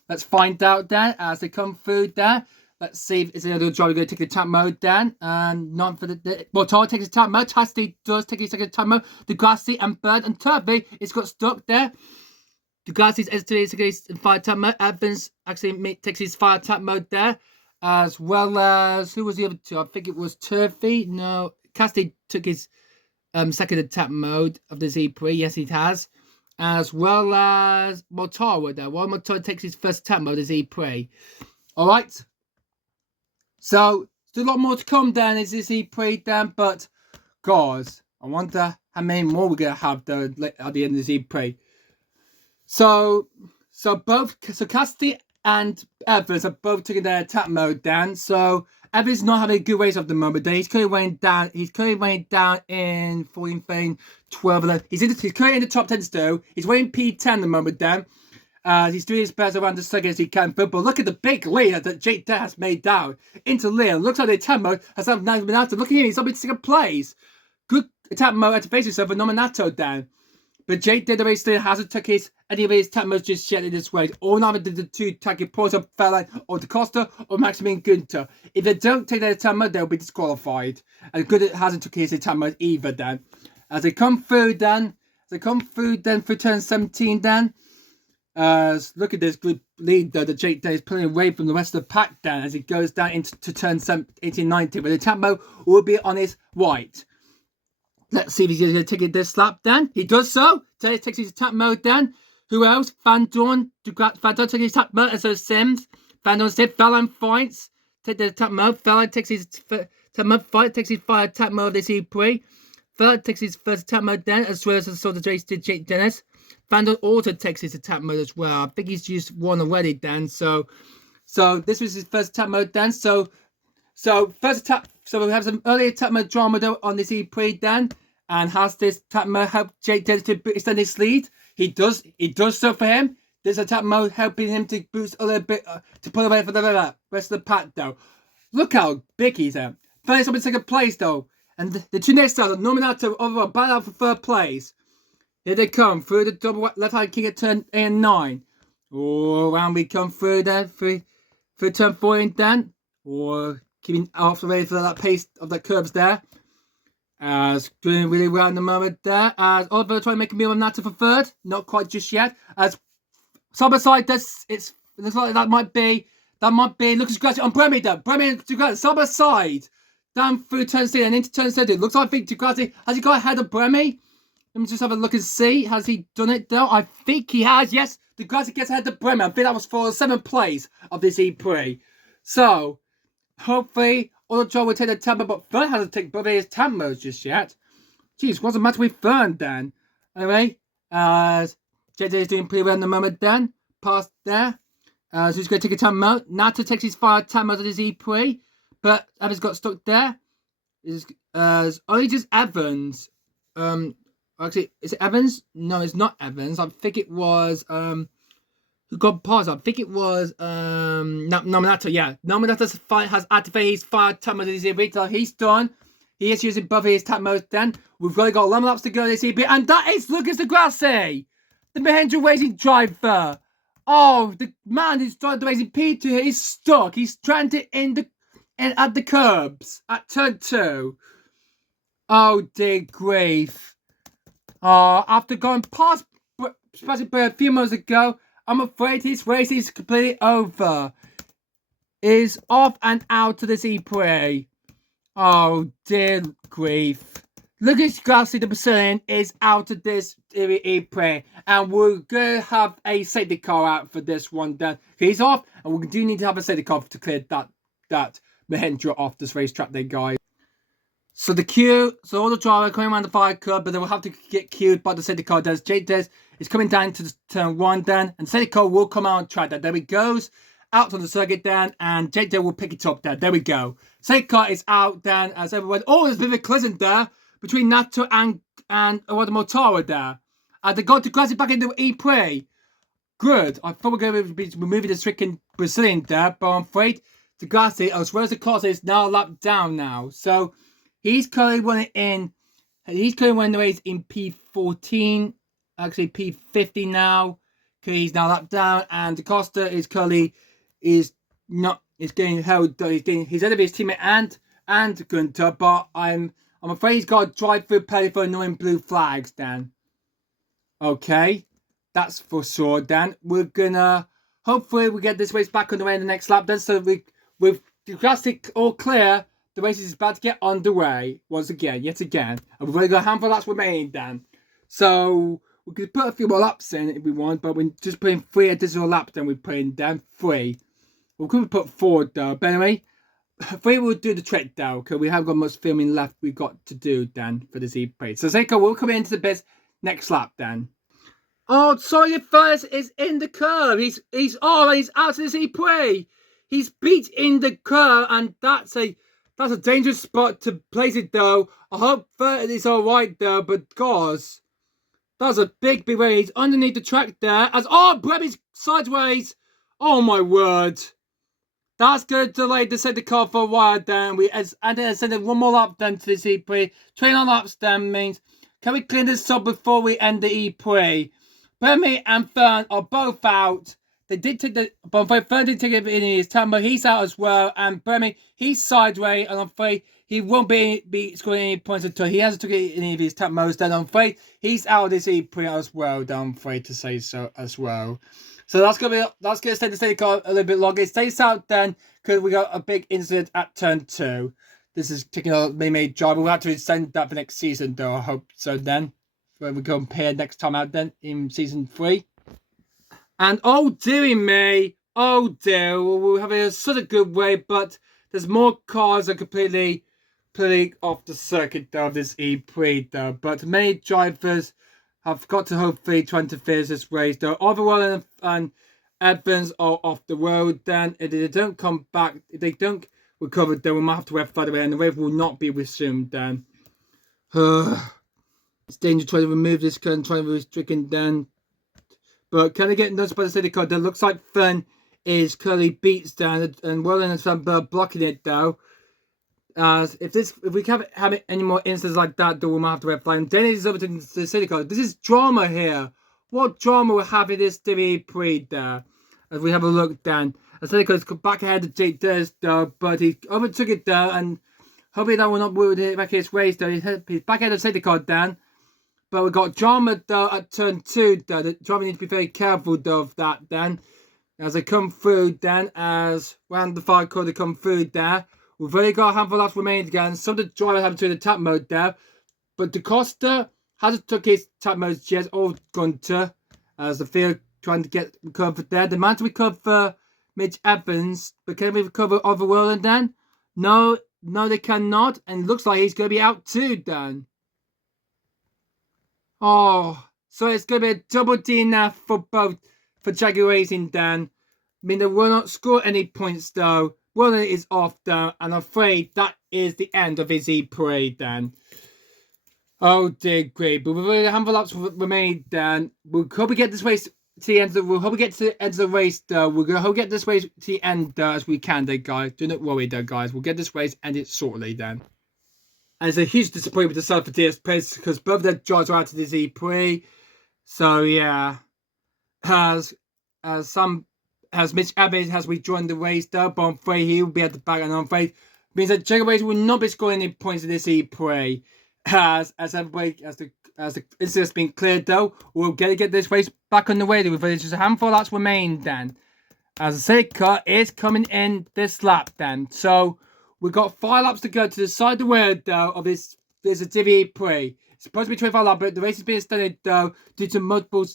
Let's find out then as they come through there. Let's see if it's another driver going to take the tap mode then. And not for Mortara takes the tap mode. Tasty does take his second tap mode. Degrassi and Bird and Turvey, it's got stuck there. Degrassi's STD in fire tap mode. Evans actually takes his fire tap mode there. As well as, who was the other two? I think it was Turvey. No, Casti took his second tap mode of the E-PRIX. Yes, he has. As well as Mortara there. While Mortara takes his first tap mode as E-PRIX. Alright. So, there's a lot more to come then as this E-PRIX then, but guys, I wonder how many more we're gonna have though at the end of this E-PRIX. So Casti and Evans are both taking their tap mode down. So Evans not having a good race at the moment. He's currently weighing down. He's currently weighing down in 14, 12, 11. He's currently in the top 10 still. He's weighing P10 at the moment then. He's doing his best around the second as he can. But look at the big lead that Jake Dennis has made down into Leon. Looks like the tap mode has now been out. Look at him. He's up in second place. Good tap mode activation so for Nominato down. But Jake did the race still hasn't took any of his tap modes just yet in this race. All now did the two taking Porto, Fairline, or Da Costa, or Maximilian Günther. If they don't take their tap mode, they'll be disqualified. And Good hasn't took his tap mode either then. As they come through then through turn 17 then. Look at this good lead though that Jake Day is pulling away from the rest of the pack down as he goes down into turn 18, 19. But the tap mode will be on his right. Let's see if he's going to take it this lap then. He does so. Taylor takes his tap mode then. Who else? Van Dorn takes his tap mode, and so Sims. Van Dorn said Fallon fights. Take the tap mode. Fallon takes his tap mode. Fight takes his fire tap mode of this E-PRIX. Fallon takes his first tap mode then, as well as the sort of race did Jake Dennis. Van Dorn also takes his tap mode as well. I think he's used one already then. So this was his first tap mode then. So first tap. So we have some earlier tap mode drama though on this E-PRIX then. And has this tap mode help Jake Dennis to extend his lead? He does so for him. There's a tap mode helping him to boost a little bit to pull away for the rest of the pack though. Look how big he's at. First up in second place though. And the two next stars, Nominato overall battle out for third place. Here they come through the double left hand king at turn 8 and 9. Oh, around we come through then through turn 14 then. Or keeping off the way for that pace of the curves there. As doing really well in the moment there. As Oliver trying to make a meal of Nato for third. Not quite just yet. As side by side, it looks like that might be. Looks Degrassi on Bremy though. Bremy and Degrassi side by side. Down through turn 6 and into turn 7. Looks like I think Degrassi has he got ahead of Bremy? Let me just have a look and see. Has he done it though? I think he has. Yes, Degrassi gets ahead of Bremy. I think that was for the 7th place of this E-PRIX. So hopefully. Although Joe will take the tap mode, but Fern hasn't taken both of his tap modes just yet. Jeez, what's the matter with Fern then? Anyway, as JJ is doing pretty well in the moment then. Past there. So he's going to take a tap mode. Nato takes his fire tap mode of his E-PRIX. But Evans got stuck there. Only just Evans. Actually, is it Evans? No, it's not Evans. I think it was who got paused. I think it was Nominato. Yeah, Nominato's fight has activated his fire tap mode in his EB. He's done. He is using both of his tap modes. Then we've really got 11 laps to go in this EB, and that is Lucas Degrassi, the Mahindra Racing driver. Oh, the man who's driving the racing P2 is stuck. He's stranded at the curbs at turn 2. Oh dear grief. After going past a few months ago, I'm afraid his race is completely over. Is off and out of this E-Prix. Oh dear grief. Lucas Grassi, the Brazilian, is out of this E-Prix, and we're going to have a safety car out for this one then. He's off, and we do need to have a safety car to clear that Mahindra off this racetrack there, guys. So all the drivers coming around the fire curb, but they will have to get queued by the safety car. Jake Des is coming down to the turn 1 then, and the safety car will come out on track then. There he goes, out on the circuit then, and Jake Des will pick it up then. There we go. Safety car is out then, as everyone. Oh, there's a bit of a collision there between Nato and Eduardo Mortara there. And they got to Grassi back into E-Prix. Good. I thought we were going to be removing the stricken Brazilian there, but I'm afraid Degrassi, as well as the class, is now lapped down now. So he's currently running the race in P14, actually P50 now, because he's now lapped down, and Da Costa is currently he's getting held. He's ahead of his teammate and Gunter, but I'm afraid he's got to drive through penalty for annoying blue flags, Dan. Okay, that's for sure, Dan. We're gonna hopefully we get this race back on the way in the next lap, then. So with the classic all clear, the race is about to get underway yet again, and we've only got a handful of laps remaining, Dan. So we could put a few more laps in if we want, but we're just putting 3 additional laps. Then we're putting down 3. We could put 4 though, but anyway. 3 will do the trick though, because we haven't got much filming left we've got to do, Dan, for this E-Prix. So Seiko will come into the best next lap, Dan. Oh, sorry, first is in the curve. He's out of this E-Prix. He's beat in the curve, and that's a dangerous spot to place it though. I hope third is alright though, but gosh, that's a big race underneath the track there. Bremy's sideways. Oh my word. That's going to delay the safety car for a while then. And then send it one more lap then to this E-Prix. 29 laps then means, can we clean this up before we end the E-Prix? Bermy and Fern are both out. They did take but Fern didn't take it in his time, but he's out as well. And Bermy, he's sideways, and I'm afraid he won't be scoring any points until he hasn't took it in any of his tap modes. Then I'm afraid he's out of this E-Prix as well. Then I'm afraid to say so as well. So that's gonna stay the safety car a little bit longer. It stays out then because we got a big incident at turn 2. This is taking a made driver. We'll have to extend that for next season though. I hope so then. When we compare next time out then in season 3. And oh dearie me, oh dear, we're having such a good way, but there's more cars that are completely off the circuit though of this E-Prix though. But many drivers have got to hopefully try to finish this race though. Overall and Evans are off the road then. If they don't come back, if they don't recover, then we might have to wait for the way, and the race will not be resumed then. It's dangerous trying to remove this current, trying to restrict it then. But can I get noticed by the safety car? That looks like Fern is currently beats down, and well in the blocking it though. If we can't have any more instances like that, then we might have to red flag. Then it's over to the safety car. This is drama here. What drama we're having this E-Prix there? As we have a look then. The safety car is back ahead of Jake Des though, but he overtook it there, and hopefully that will not move it back his race though. He's back ahead of the safety car then. But we've got drama though at turn 2 though. The driver needs to be very careful though of that then. As they come through then, as round the fire car they come through there. We've only got a handful of laps remaining again. Some of the drivers have to the tap mode there. But Da Costa hasn't took his tap mode yet, or Gunter. As the field trying to get recovered there. The man to recover Mitch Evans. But can we recover Overworld then? No, they cannot. And it looks like he's going to be out too then. Oh, so it's going to be a double DNF for Jaguar Racing then. I mean, they will not score any points though. Roland is off though, and I'm afraid that is the end of his E-Prix then. Oh dear, great. But with only a handful of laps remaining, Dan, we'll hope we get this race to the end. We'll hope we get to the end of the race, though. We're gonna hope we get this race to the end as we can, then, guys. Do not worry, though, guys. We'll get this race ended shortly, then. And it's a huge disappointment to suffer for DS because both their drivers are out of this E-Prix. So yeah, as Mitch Abbott has rejoined the race, though, but I'm afraid he will be at the back, and I'm afraid means that Jacob Race will not be scoring any points in this E-Prix. As the incident has been cleared, though, we'll get this race back on the way. With just a handful of laps remain, then. As the safety car is coming in this lap, then. So we've got 5 laps to go to decide the winner, though, of this Divi E-Prix. It's supposed to be 25 laps, but the race is being extended, though, due to multiple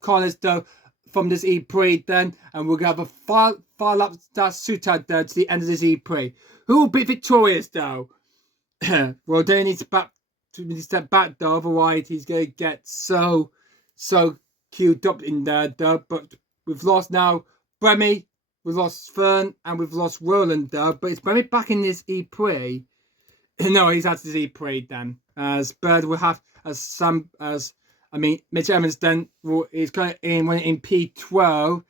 corners, though, from this E-Prix, then. And we're going to have a 5 laps that suit out, though, to the end of this E-Prix. Who will be victorious, though? Well, they need to step back, though, otherwise he's going to get so queued up in there, though. But we've lost now Bremy, we've lost Fern, and we've lost Roland, though. But it's Bremy back in this E-Prix. No, he's out of this E-Prix, then. As Bird will have, Mitch Evans, then, is going in P12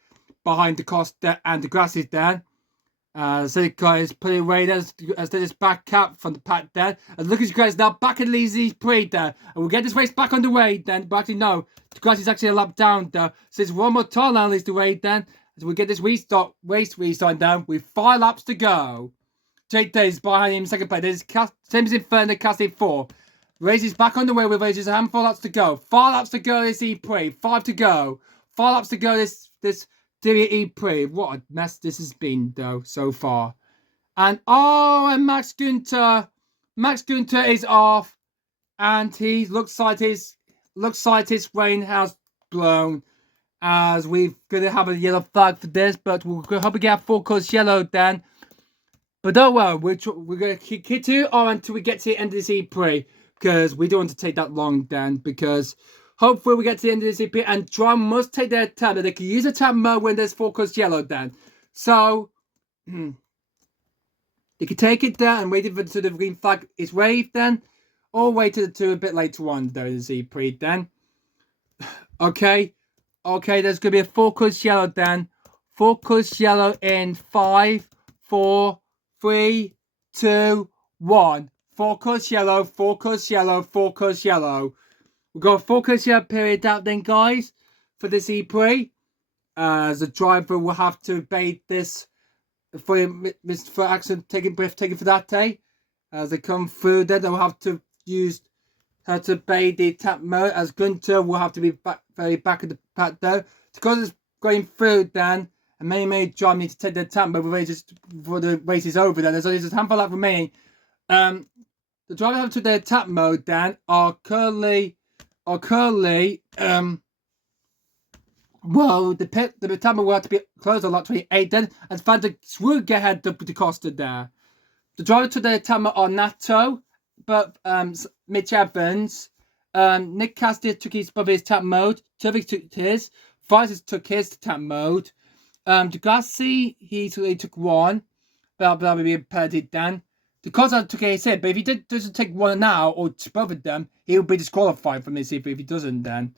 behind the Costa and the Grasses, then. So guys, putting away as they just back up from the pack there. And look at you guys now back in Lee's Parade there. And we'll get this race back on the way then. But actually, no, the grass is actually a lap down there. So it's one more time now leads the way then. As we get this race restart down with 5 laps to go. Jake Days behind him in second place. There's same as Inferno, Casting 4. Race is back on the way with just a handful of laps to go. 5 laps to go this E-Prix. 5 to go. 5 laps to go this Diria E-Prix. What a mess this has been, though, so far. And Max Günther is off, and he looks like his rain has blown. As we're gonna have a yellow flag for this, but we'll hope we get a full course yellow then. But oh well, we're gonna keep to on until we get to the end of this E-Prix, because we don't want to take that long then, because hopefully we get to the end of this EP, and Drum must take their time. They can use a tap mode when there's focus yellow then. So, they can take it down and wait until the green flag is waved then. Or wait to a bit later on though, the Z-Pre then. Okay, there's going to be a focus yellow then. Focus yellow in 5, 4, 3, 2, 1. Focus yellow, focus yellow, focus yellow. We've got a focus yellow period out then, guys, for this E-Prix. As the driver will have to bait this for accident taking for that day. As they come through, then they'll have to use how to bait the tap mode. As Günther will have to be back at the pack though. Because it's going through then, and many drivers need to take their tap mode just before the race is over then. There's only just a handful of remaining. The drivers have to their tap mode then are currently well, the timer will have to be closed on lap 28 then, as Fanta will get ahead of the Costa there. The driver to the timer are Nato, but Mitch Evans, Nick Castillo took his tap mode, Turvik took his, Francis took his tap mode, Degassi, he took one, but that will be impeded then. The Costa took his hit, but if he doesn't take one now, or both of them, he will be disqualified from this if he doesn't then.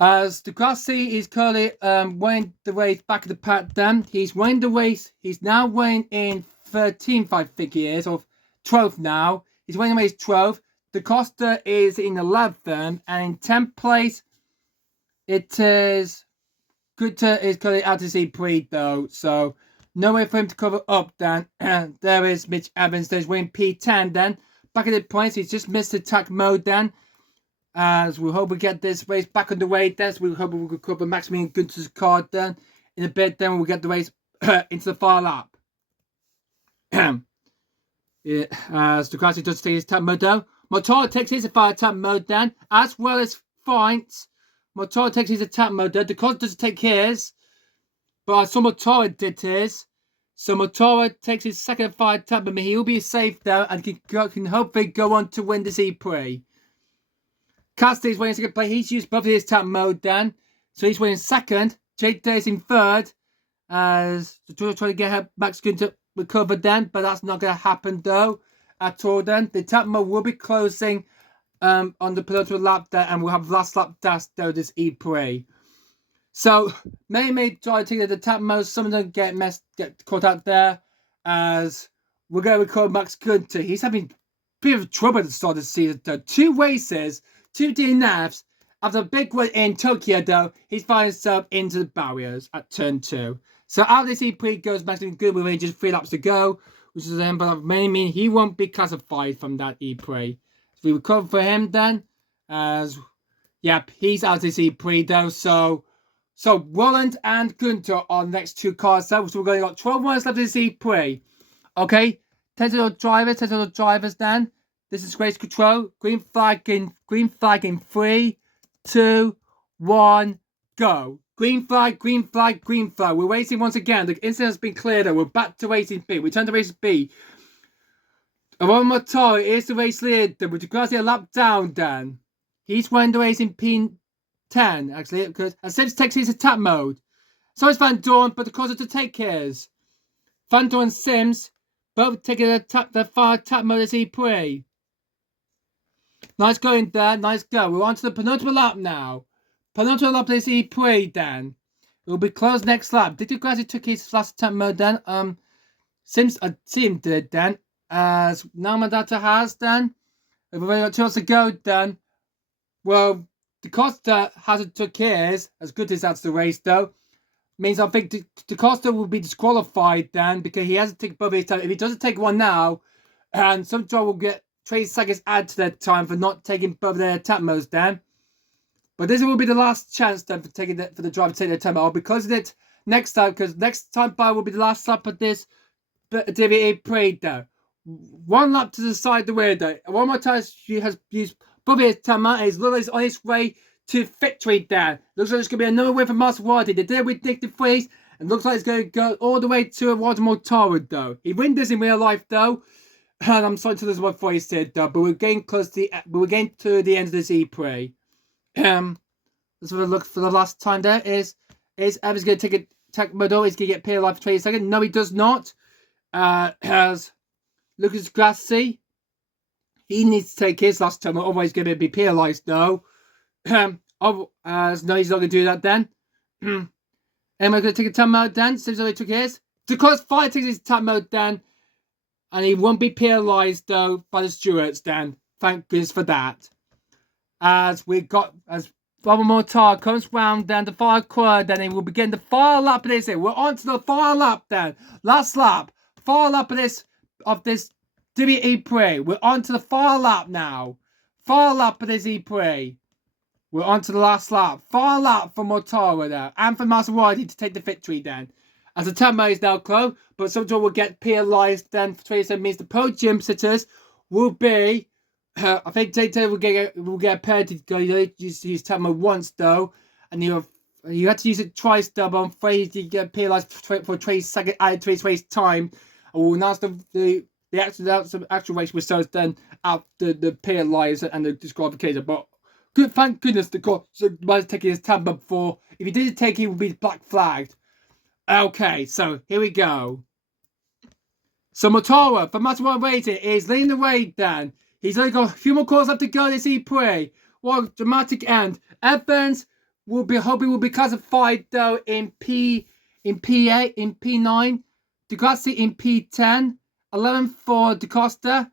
As Degassi is currently winning the race back at the pack then. He's winning the race. He's now winning in 13th, I think he is, or 12th now. He's winning the race 12th. The Costa is in 11th, and in 10th place, it is Günther is currently out of E-Prix though, so no way for him to cover up then. There is Mitch Evans, there's winning P10 then. Back at the points, he's just missed attack mode then. As we hope we get this race back on the way then. So we hope we can cover Maximilian Günther's card then. In a bit then we'll get the race into the final lap. As Ducati does take his tap mode down. Motora takes his fire tap mode then. As well as Fights. Motora takes his attack mode down. Ducati doesn't take his. But so Motora did his. So Motora takes his second fire tap mode. He'll be safe there and can hopefully go on to win this E-Prix. Casti's winning second place. He's used both of his tap mode then. So he's winning second. Jake Day's in third. As trying to get Max Günther recovered then. But that's not going to happen though. At all then. The tap mode will be closing on the penultimate lap there, and we'll have last lap dash though this E-Prix. So may try to take the tap mode. Some of them get caught out there, as we're going to record Max Gunter. He's having a bit of trouble at the start of the season though. 2 races, 2 DNFs. After a big win in Tokyo though, he's finding himself into the barriers at turn 2. So out of this E-Prix goes Max Gunter with only just 3 laps to go, which is then, but may mean he won't be classified from that E-Prix. So we recover for him then, as yep, he's out of this E-Prix though. So Roland and Gunter are the next 2 cars. So we're going to got 12 minutes left in this E-Prix. Okay, tentative drivers then. This is race control. Green flag in 3, 2, 1, go. Green flag. We're racing once again. The incident has been cleared though. We're back to racing B. We turn to race B. Aron Motori is the race leader with Degrassi a lap down then. He's winning the race in P10 actually, because Sims takes his attack mode. So is Van Dorn, but the cause to take his. Van Dorn and Sims both taking the far attack mode as E-Prix. Nice going there, nice go. We're on to the penultimate lap now. Penultimate lap is E-Prix then. It will be closed next lap. Did Degrassi took his last attack mode then? Sims Sim did then. As Namadata has then. We've only got 2 hours to go then. Well, DaCosta hasn't took his, as good as that's the race though. Means I think DaCosta will be disqualified then, because he hasn't taken both his time. If he doesn't take one now, and some driver will get 20 seconds added to their time for not taking both their attack modes then. But this will be the last chance then for the driver to take their time. I'll be closing it next time, because next time by will be the last lap of this E-Prix though. 1 lap to the side of the window. One more time, she has used Bobby Tama. He's on his way to victory there. Looks like it's going to be another win for Maserati. They did it with Nick DeFries, and looks like it's going to go all the way to Wadmore Tower though. He wins this in real life though. And I'm sorry to lose my voice here though, but we're getting close to the end of this E-Prix. Let's have a look for the last time there. Is Evans going to take a tech model? He's going to get penalized for 20 seconds. No, he does not. As Lucas Grassi, he needs to take his last time, otherwise he's going to be penalised though. As no, he's not going to do that then. Emma going to take a time mode then. Sims already took his. Because Fire takes his time mode then, and he won't be penalised though by the stewards then. Thank goodness for that. As Robert Mortar comes round then the fire corner, then he will begin the final lap of this. We're on to the final lap then. Last lap. Final lap of this E-Prix. We're on to the final lap now. Final lap of this E-Prix. We're on to the last lap. Final lap for Mortara there. And for Maserati to take the victory then. As the time is now closed, but some will get penalised then for 27 means the podium sitters will be I think Data will get a penalty to go. You use time mode once though, and you had to use it twice though, but I'm afraid you get penalised for 20 seconds added to his race time. And we'll announce the actual race results then after the penalised and the disqualification. But thank goodness the court was taking his time before. If he didn't take it, he would be black flagged. Okay, so here we go. So Motora for Maserati Racing is leading the way then. He's only got a few more calls left to go this E-Prix. What a dramatic end. Evans will be classified though in P8, in P9. Degrassi in P10. 11 for DaCosta.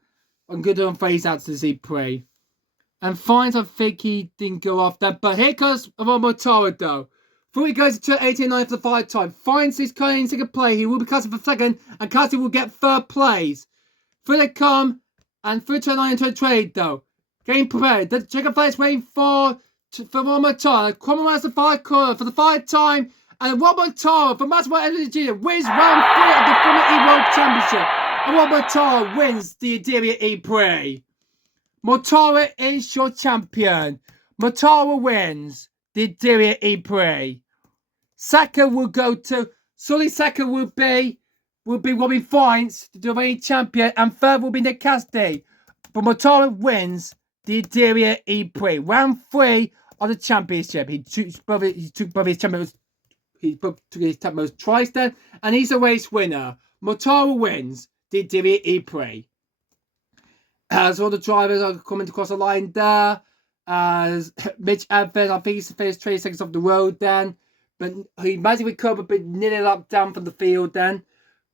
I'm good on phase out to this E-Prix. And fines, I think he didn't go off there. But here comes Motora though. Before he goes to 89 for the 5 time. Fines is coming in second play. He will be classified for second. And Cassie will get third place. Through they come. And through turn 9 into a trade though. Getting prepared. The checker player is waiting for one more time. Cromwell has the 5 corner for the 5 time. And one more time for Maserati Energy wins round 3 of the Formula E World Championship. And one more time wins the AD DIRIYAH E-Prix. Motora is your champion. Motora wins the AD DIRIYAH E-Prix. Second will go to Sully. Second will be Robin Fines, the reigning champion, and third will be Nick Cassidy. But Motora wins the AD DIRIYAH E-Prix. Round 3 of the championship. He took both his champions. He took his champions twice then, and he's a race winner. Motora wins the AD DIRIYAH E-Prix. As all the drivers are coming across the line there, as Mitch Evans, I think he's the first 20 seconds off the road then, but he managed to recover, but nearly up down from the field then.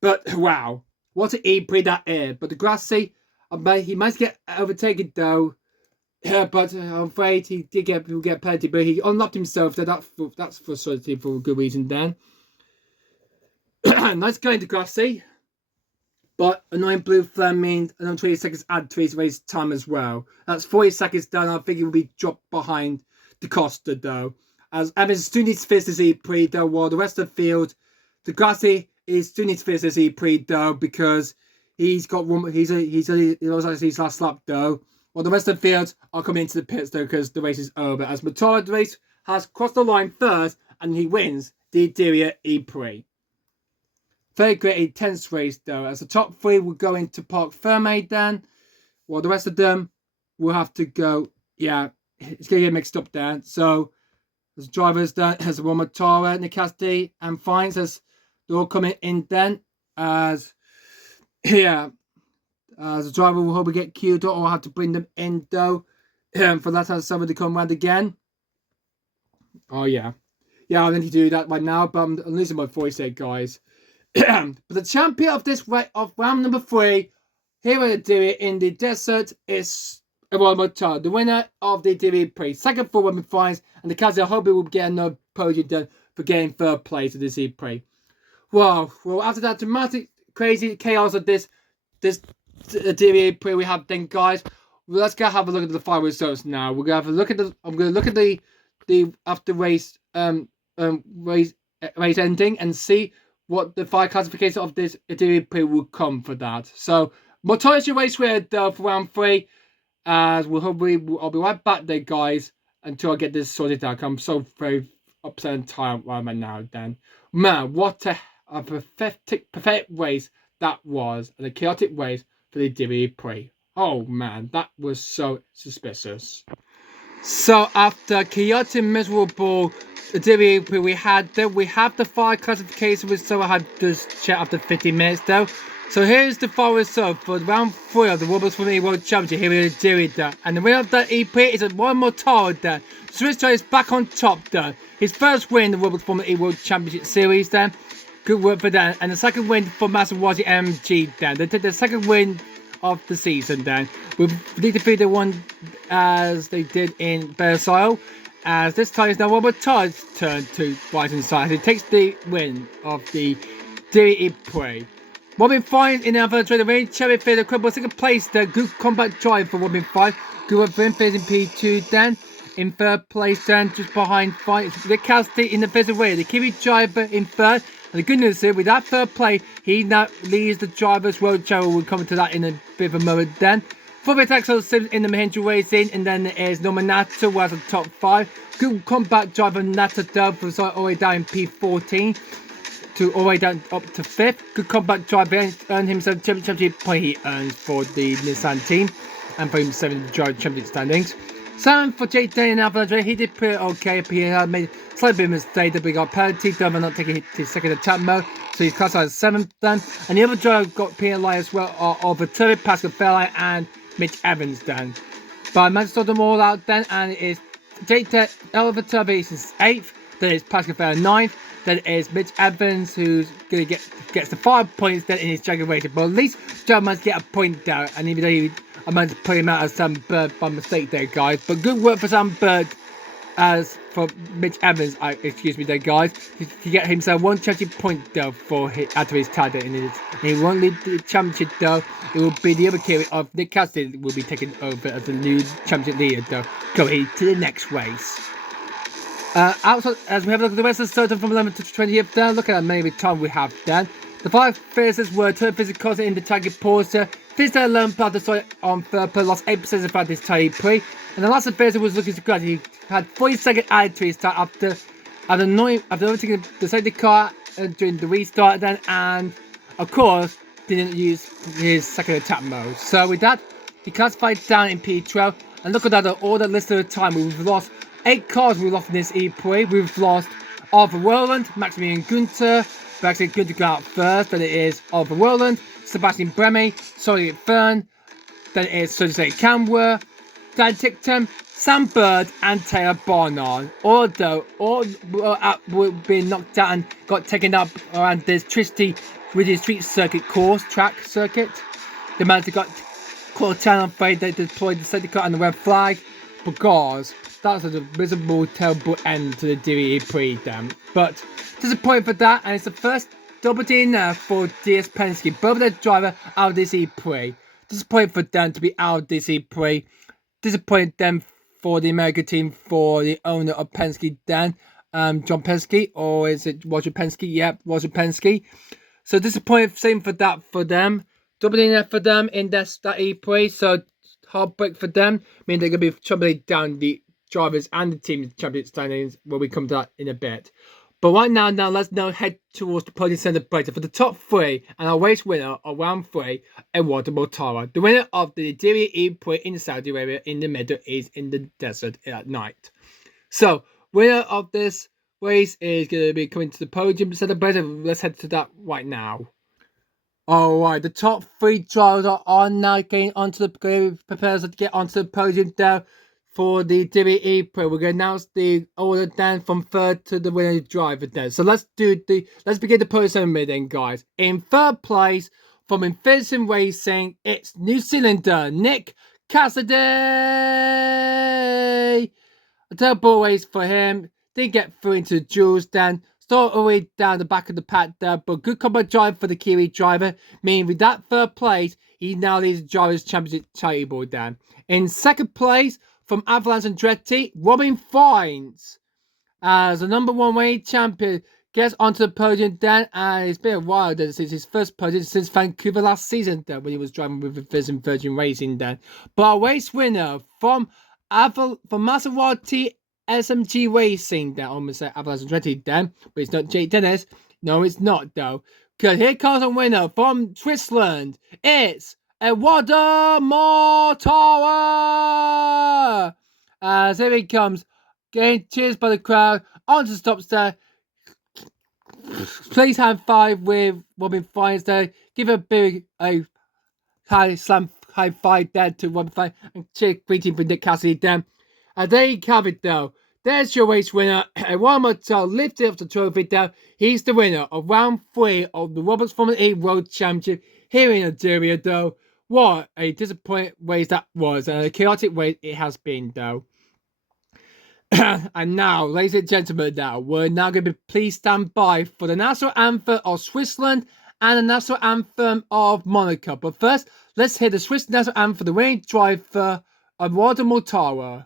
But wow, what an E-Prix that is. But the Grassy, he managed to get overtaken though. But I'm afraid he did get penalty, but he unlocked himself. So that's frustrating for a good reason then. Nice going to Grassy. But annoying blue flame means another 20 seconds add to his race time as well. That's 40 seconds down. I think he will be dropped behind the Costa though. As Evans still needs to finish his E-Prix though, while the rest of the field, the Grassy is still needs to finish his E-Prix though, because he's got one. He looks like his last lap though. While the rest of the field are coming into the pits though, because the race is over. As Motorrad race has crossed the line first, and he wins the Diriyah E-Prix. Very great intense race though, as the top three will go into Parc Ferme then, while the rest of them will have to go. Yeah, it's gonna get mixed up there. So as drivers then, as Romatara, Nicasti, and Fines, as they're all coming in then, as the driver will probably get queued up or have to bring them in though. For that, has somebody come round again. Oh yeah, I need to do that right now, but I'm losing my voice there, guys. But the champion of this of round number 3, here at the Diriyah in the desert, is Motar, the winner of the Diriyah E-Prix. Second for women finds, and the Kazi, I hope he will get another podium done for getting third place at this E-Prix. Well, after that dramatic, crazy chaos of this Diriyah E-Prix we have then, guys, let's go have a look at the final results now. We're gonna have a look at I'm gonna look at the after race race ending and see what the 5 classification of this Diriyah E-Prix will come for that. So, Motorish race winner for round 3. As I'll be right back there, guys, until I get this sorted out. I'm so very upset and tired right now, Dan. Man, what a pathetic race that was, and a chaotic race for the Diriyah E-Prix. Oh man, that was so suspicious. So after chaotic, miserable Diriyah E-Prix we have the 5 classification results. So I had just check after 50 minutes though. So here's the final result for round 3 of the Roblox Formula E World Championship here in Diriyah. And the winner of that E-Prix is one more Motar there. Swiss is back on top there. His first win in the Roblox Formula E World Championship Series then. Good work for them. And the second win for Maserati MG then. They took the second win of the season then. With the defeat they won as they did in Versailles. As this time it's now Robert Todd's turn to rise inside. He takes the win of the Diriyah E-Prix. Robin 5 in the advance the range. Cherry Fair, the credible second place there. Good combat drive for Robin 5. Good work for him, in P2 then. In third place then, just behind 5. The Cassidy in the fifth way. The Kiwi driver in third. And the good news is, with that third play, he now leads the Drivers' World Challenge. We'll come to that in a bit of a moment then. Fourth Axel Sims in the Mahindra racing, and then there's Nominata, who has the top 5. Good combat driver Nata Dub was all the way down in P14 to all the way down up to 5th. Good combat driver earned himself championship point he earns for the Nissan team and for himself in the championship standings. 7th for Jay Day in Avalanche, he did pretty okay, but he had made a slight bit of mistake that we got penalty, Dover not taking his second attack mode, so he's classified as 7th then. And the other driver got penalised as well of Turbi, Pascal Fairlight and Mitch Evans then. But I managed to sort them all out then, and it is Jay Elva Turbi is 8th, then it's Pascal Fairlight 9th, then it's Mitch Evans who's gonna gets the 5 points then in his Dragon rating, but at least Joe managed to get a point there, and even though I managed to put him out as Sam Bird by mistake there, guys. But good work for Sam Bird as for Mitch Evans, excuse me there, guys, to get himself 1 championship point though for out of his title in it. And he won't lead the championship though. It will be the other kid of Nick Cassidy will be taking over as the new championship leader though, going to the next race. Outside, as we have a look at the rest of the starting from 11th to 20th there, look at how many time we have then. The 5 fiercest were Turn Physical in the Tiger Porter. Fister alone part of the on third, lost 8% of this tie pre. And the last advancer was looking to grad. He had 40-second added to his time after overtaking the safety car during the restart then, and of course didn't use his second attack mode. So with that, he classified down in P12. And look at that, all that list of the time. We've lost 8 cars we've lost in this E-Prix. We've lost Arthur Roland, Maximilian Günther, Maximilian Günther got out first, then it is Arthur Roland, Sebastian Bremy, Solly Fern, then it's Sunday Camera, Dan Tickton, Sam Bird, and Taylor Barnard. Although all were being knocked out and got taken up around this twisty Ridyah Street track circuit. The manager got caught down on Friday. They deployed the safety car and the red flag because that's a miserable, terrible end to the DIRIYAH E-PRIX then. But disappointing for that, and it's the first double DNF for DS Penske, both their driver out of this E-PRIX. Disappointing for them to be out of this E-PRIX. Disappointed them for the American team, for the owner of Penske then, John Penske, or is it Roger Penske? Yep, Roger Penske. So disappointed, same for that for them. Double DNF for them in that E-PRIX. So heartbreak for them. I mean, they're going to be troubling down the drivers and the team championship standings when we come to that in a bit. But right now let's now head towards the podium celebrator for the top three and our race winner of round 3, Eduardo Mortara. The winner of the DIRIYAH E-PRIX in Saudi Arabia in the middle is in the desert at night. So, winner of this race is going to be coming to the podium celebrator. Let's head to that right now. Alright, the top 3 drivers are now getting onto the prepares to get onto the podium there for the DIRIYAH E-PRIX. We're going to announce the order then from third to the winning driver then. So let's begin the podium ceremony then, guys. In third place from Infinity Racing, it's New Zealander Nick Cassidy. A terrible race for him. Didn't get through into the duels then. Started all the way down the back of the pack there, but good combat drive for the Kiwi driver, meaning with that third place, he now leads the Drivers' Championship table then. In second place, from Avalanche Andretti, Robin Fines, as the number 1 weight champion, gets onto the podium then, and it's been a while then since his first podium since Vancouver last season then, when he was driving with Virgin Racing then. But our race winner from Maserati SMG Racing then, I almost said Avalanche Andretti then, but it's not Jake Dennis. No, it's not though. Because here comes a winner from Switzerland. It's Eduardo Mortara. As here he comes, getting cheers by the crowd, onto the stop there. Please hand 5 with Robin Fines there. Give a high five there to Robin Fines and cheer greeting for Nick Cassidy then. And there you have it though. There's your race winner. And one more time, lifting up the trophy down. He's the winner of round 3 of the Roblox Formula E World Championship here in Nigeria though. What a disappointing race that was, and a chaotic race it has been though. And now, ladies and gentlemen, we're now going to be please stand by for the national anthem of Switzerland and the national anthem of Monaco. But first, let's hear the Swiss national anthem for the winning driver, Eduardo Mortara.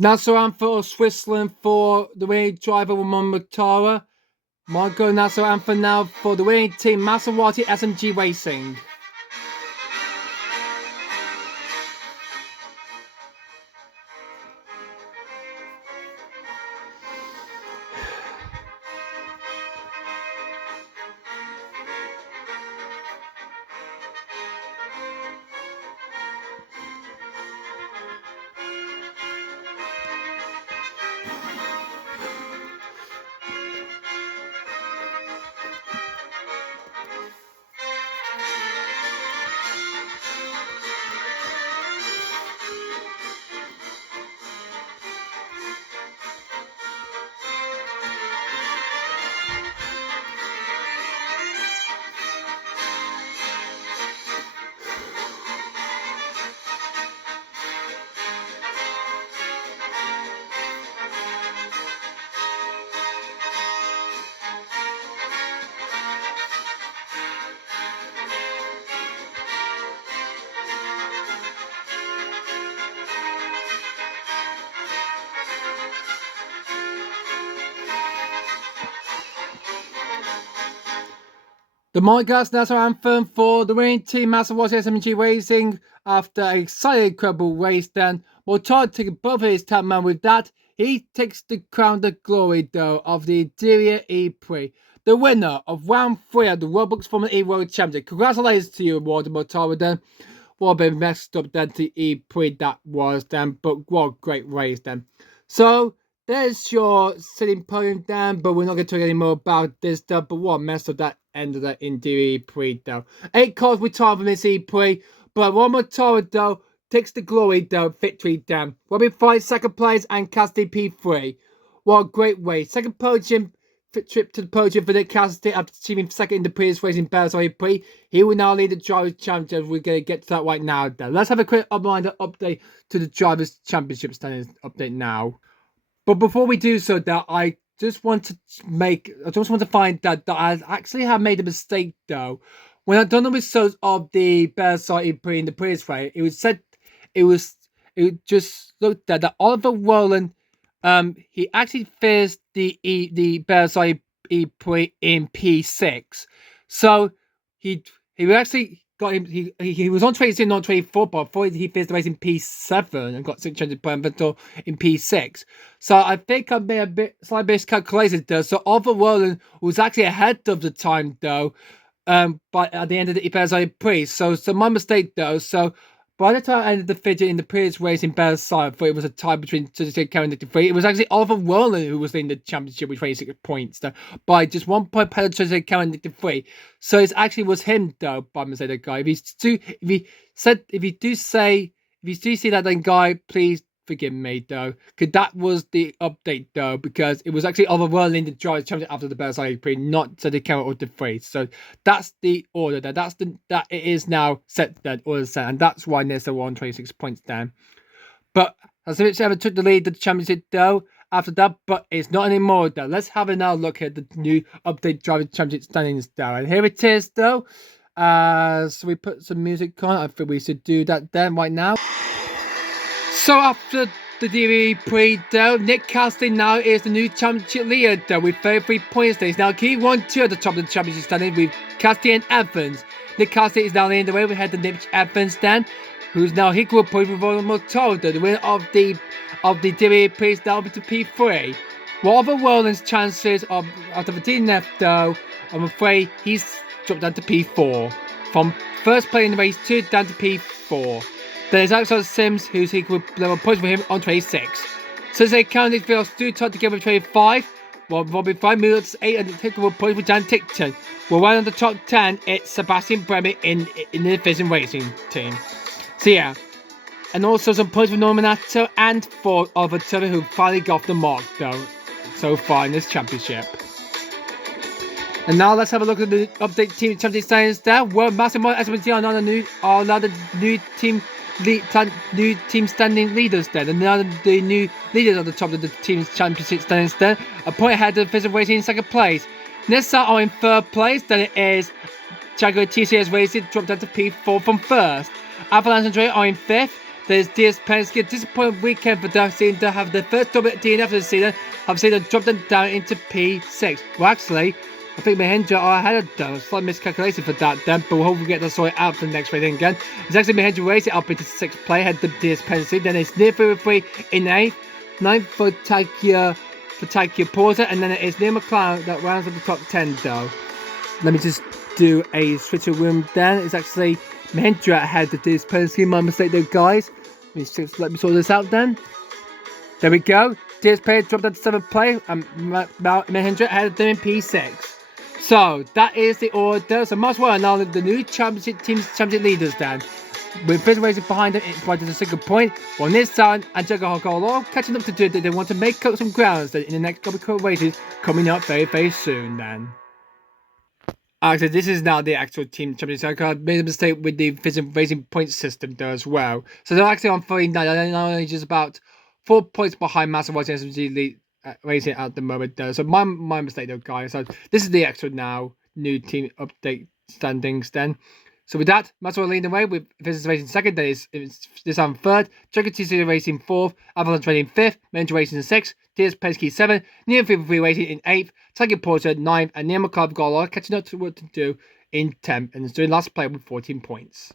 National anthem of Switzerland for the winning driver, Ramon Mortara. Monaco national anthem now for the winning team, Maserati SMG Racing. The Monegasque national anthem for the winning team, Master was SMG Racing, after a exciting, incredible race. Then Mortar taking both of his tap man with that. He takes the crown, the glory though, of the Diriyah E-PRIX, the winner of round 3 of the Roblox Formula E World Championship. Congratulations to you, Walter Mortar. Then what a bit messed up then to E-PRIX that was then, but what a great race then. So there's your sitting podium then, but we're not going to talk any more about this stuff. But what a mess up that ended that in E-PRIX though. 8 cars retired from this E-PRIX, but one more Torah though takes the glory though, victory down. Robbie 5 second place and Cassidy P3. What a great race. Second podium trip to the podium for Nick Cassidy after achieving second in the previous race in Belgium E-PRIX. He will now lead the Drivers' Championship. We're going to get to that right now. Then let's have a quick reminder update to the Drivers' Championship standings update now. But before we do so, that I just want to find that I actually have made a mistake though. When I've done the results of the Belgium E-PRIX in the previous race, it just looked at that Oliver Rowland. He actually finished the Belgium E-PRIX in P6, so he actually got him. He was on 22, not 24, but I thought he finished the race in P7 and got 600 point inventory in P6. So I think I made a slight miscalculation there. So Oliver Rowland was actually ahead of the time though. But at the end of the Belgium E-PRIX, so my mistake though. So by the time I ended the fidget in the previous race in Belgium, I thought it was a tie between Suzuki and 3. It was actually Oliver Rowland who was leading the championship with 26 points, though, by just 1 point better than Suzuki and 3. So it actually was him, though, by mistake, that guy. If you do see that, then guy, please forgive me, though, because that was the update, though, because it was actually Oliver Rowland in the Drivers' Championship after the Belgium E-PRIX, not Suzuki or the 3. So that's the order there. That it is now set then, order set, and that's why Nessa won 26 points down. But Hasevich ever took the lead of the championship though after that, but it's not anymore though. Let's have a now look at the new update Drivers' Championship standings though. And here it is though. So we put some music on. I think we should do that then right now. So after the E-PRIX though, Nick Cassidy now is the new championship leader though with 33 points. He's now key 1-2 at the top of the championship standing with Cassidy and Evans. Nick Cassidy is now leading the way. We had the Nick Evans then, who's now equal point with Ronald Motordo, the winner of the E-PRIX down to P3. What are Rowland's chances of out of the DNF though? I'm afraid he's dropped down to P4. From first place in the race 2 down to P4. There's Alexander Sims, who's equal level points with him on 26. So they counted Phil's 2 tied together with 25. While Robin 5 minutes 8 and equal points with Dan Tickton. Well, right on the top 10, it's Sebastian Bremer in the Vision Racing team. So yeah, and also some points for Norman Atto and for Oliver Turner, who finally got the mark though so far in this championship. And now let's have a look at the update team championship standings there. Well, Massimo SMT are now the new team standing leaders then, and now the new leaders at the top of the team's championship standings then. A point ahead of Vision Racing in second place. Nissa are in third place. Then it is Jaguar TCS Racing dropped down to P4 from first. Avalanche and Dre are in 5th. There's DS Penske. Disappointing weekend for them, seeing to have their first double at DNF of the season. I've seen them drop them down into P6. Well, actually, I think Mahindra are ahead of them. Slight miscalculation for that then, but we'll hopefully get that sorted out for the next race again. It's actually Mahindra Racing up into 6th place, ahead of DS Penske. Then it's near 3 in 8th. 9th for Takia Porter, and then it is Neil McLeod that rounds up the top 10 though. Let me just do a switch of room then. It's actually Mahindra ahead of this Penske. My mistake though, guys. Let me sort this out then. There we go. DS Penske dropped down to 7th place, and Mahindra ahead of them in P6. So that is the order. So much well now the new championship leaders then. With Vision Racing behind them, it's right to the second point. While Nissan and Jaguar are all catching up to do that. They want to make up some grounds in the next couple of races coming up very, very soon then. Actually, this is now the actual team championship. I made a mistake with the Vision Racing point system there as well. So they're actually on 39. They're only just about 4 points behind Master Watch SMG League Racing at the moment there. So my mistake though, guys. So this is the actual now new team update standings then. So with that, Master leading the way with Vision Racing second. Then it's Nissan third, Jaguar TC Racing fourth, Avalanche Racing fifth, Mahindra Racing sixth, DS Penske 7th, Near 53 Racing in 8th, Tiger Porter 9th, and Neil McLeod got a lot catching up to what to do in 10th and is doing last place with 14 points.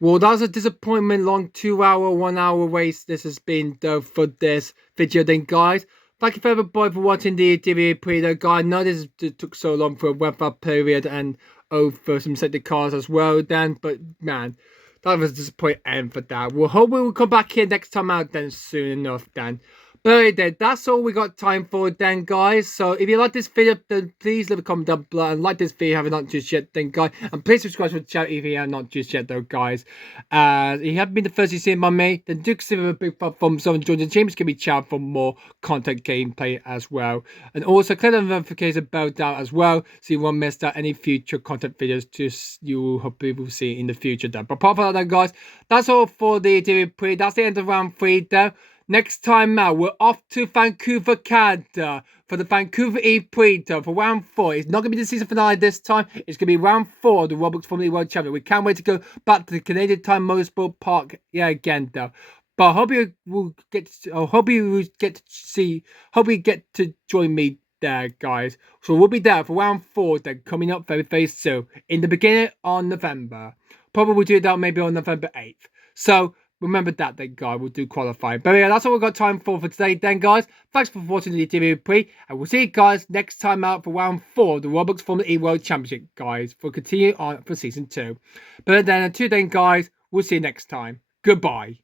Well, that was a disappointment. Long 2-hour, 1-hour race this has been though for this video then, guys. Thank you for everybody for watching the DIRIYAH E-PRIX though, guys. I know this took so long for a weather period and for some safety cars as well then, but man, that was a disappointing end for that. We'll hope we will come back here next time out then soon enough then. But then, that's all we got time for then, guys. So if you like this video, then please leave a comment down below and like this video if you haven't just yet then, guys. And please subscribe to the channel if you have not just yet though, guys. If you haven't been the first to see it by me, then do consider a big thumbs up and join the James Gaming channel for more content gameplay as well. And also click on the notification bell down as well so you won't miss out any future content videos you hope people see in the future then. But apart from that, guys, that's all for the DIRIYAH E-PRIX. That's the end of round 3 though. Next time out, we're off to Vancouver, Canada for the Vancouver E-PRIX for round 4. It's not going to be the season finale this time. It's going to be round 4 of the Roblox Formula E World Championship. We can't wait to go back to the Canadian Time Motorsport Park again, though. But I hope you will get to join me there, guys. So we'll be there for round 4 then, coming up very, very soon in the beginning of November. Probably we'll do that maybe on November 8th. So remember that then, guys. We'll do qualifying. But yeah, that's all we've got time for today then, guys. Thanks for watching the DIRIYAH E-PRIX. And we'll see you guys next time out for round 4 of the Roblox Formula E World Championship, guys. For continue on for season 2. But then until then, guys, we'll see you next time. Goodbye.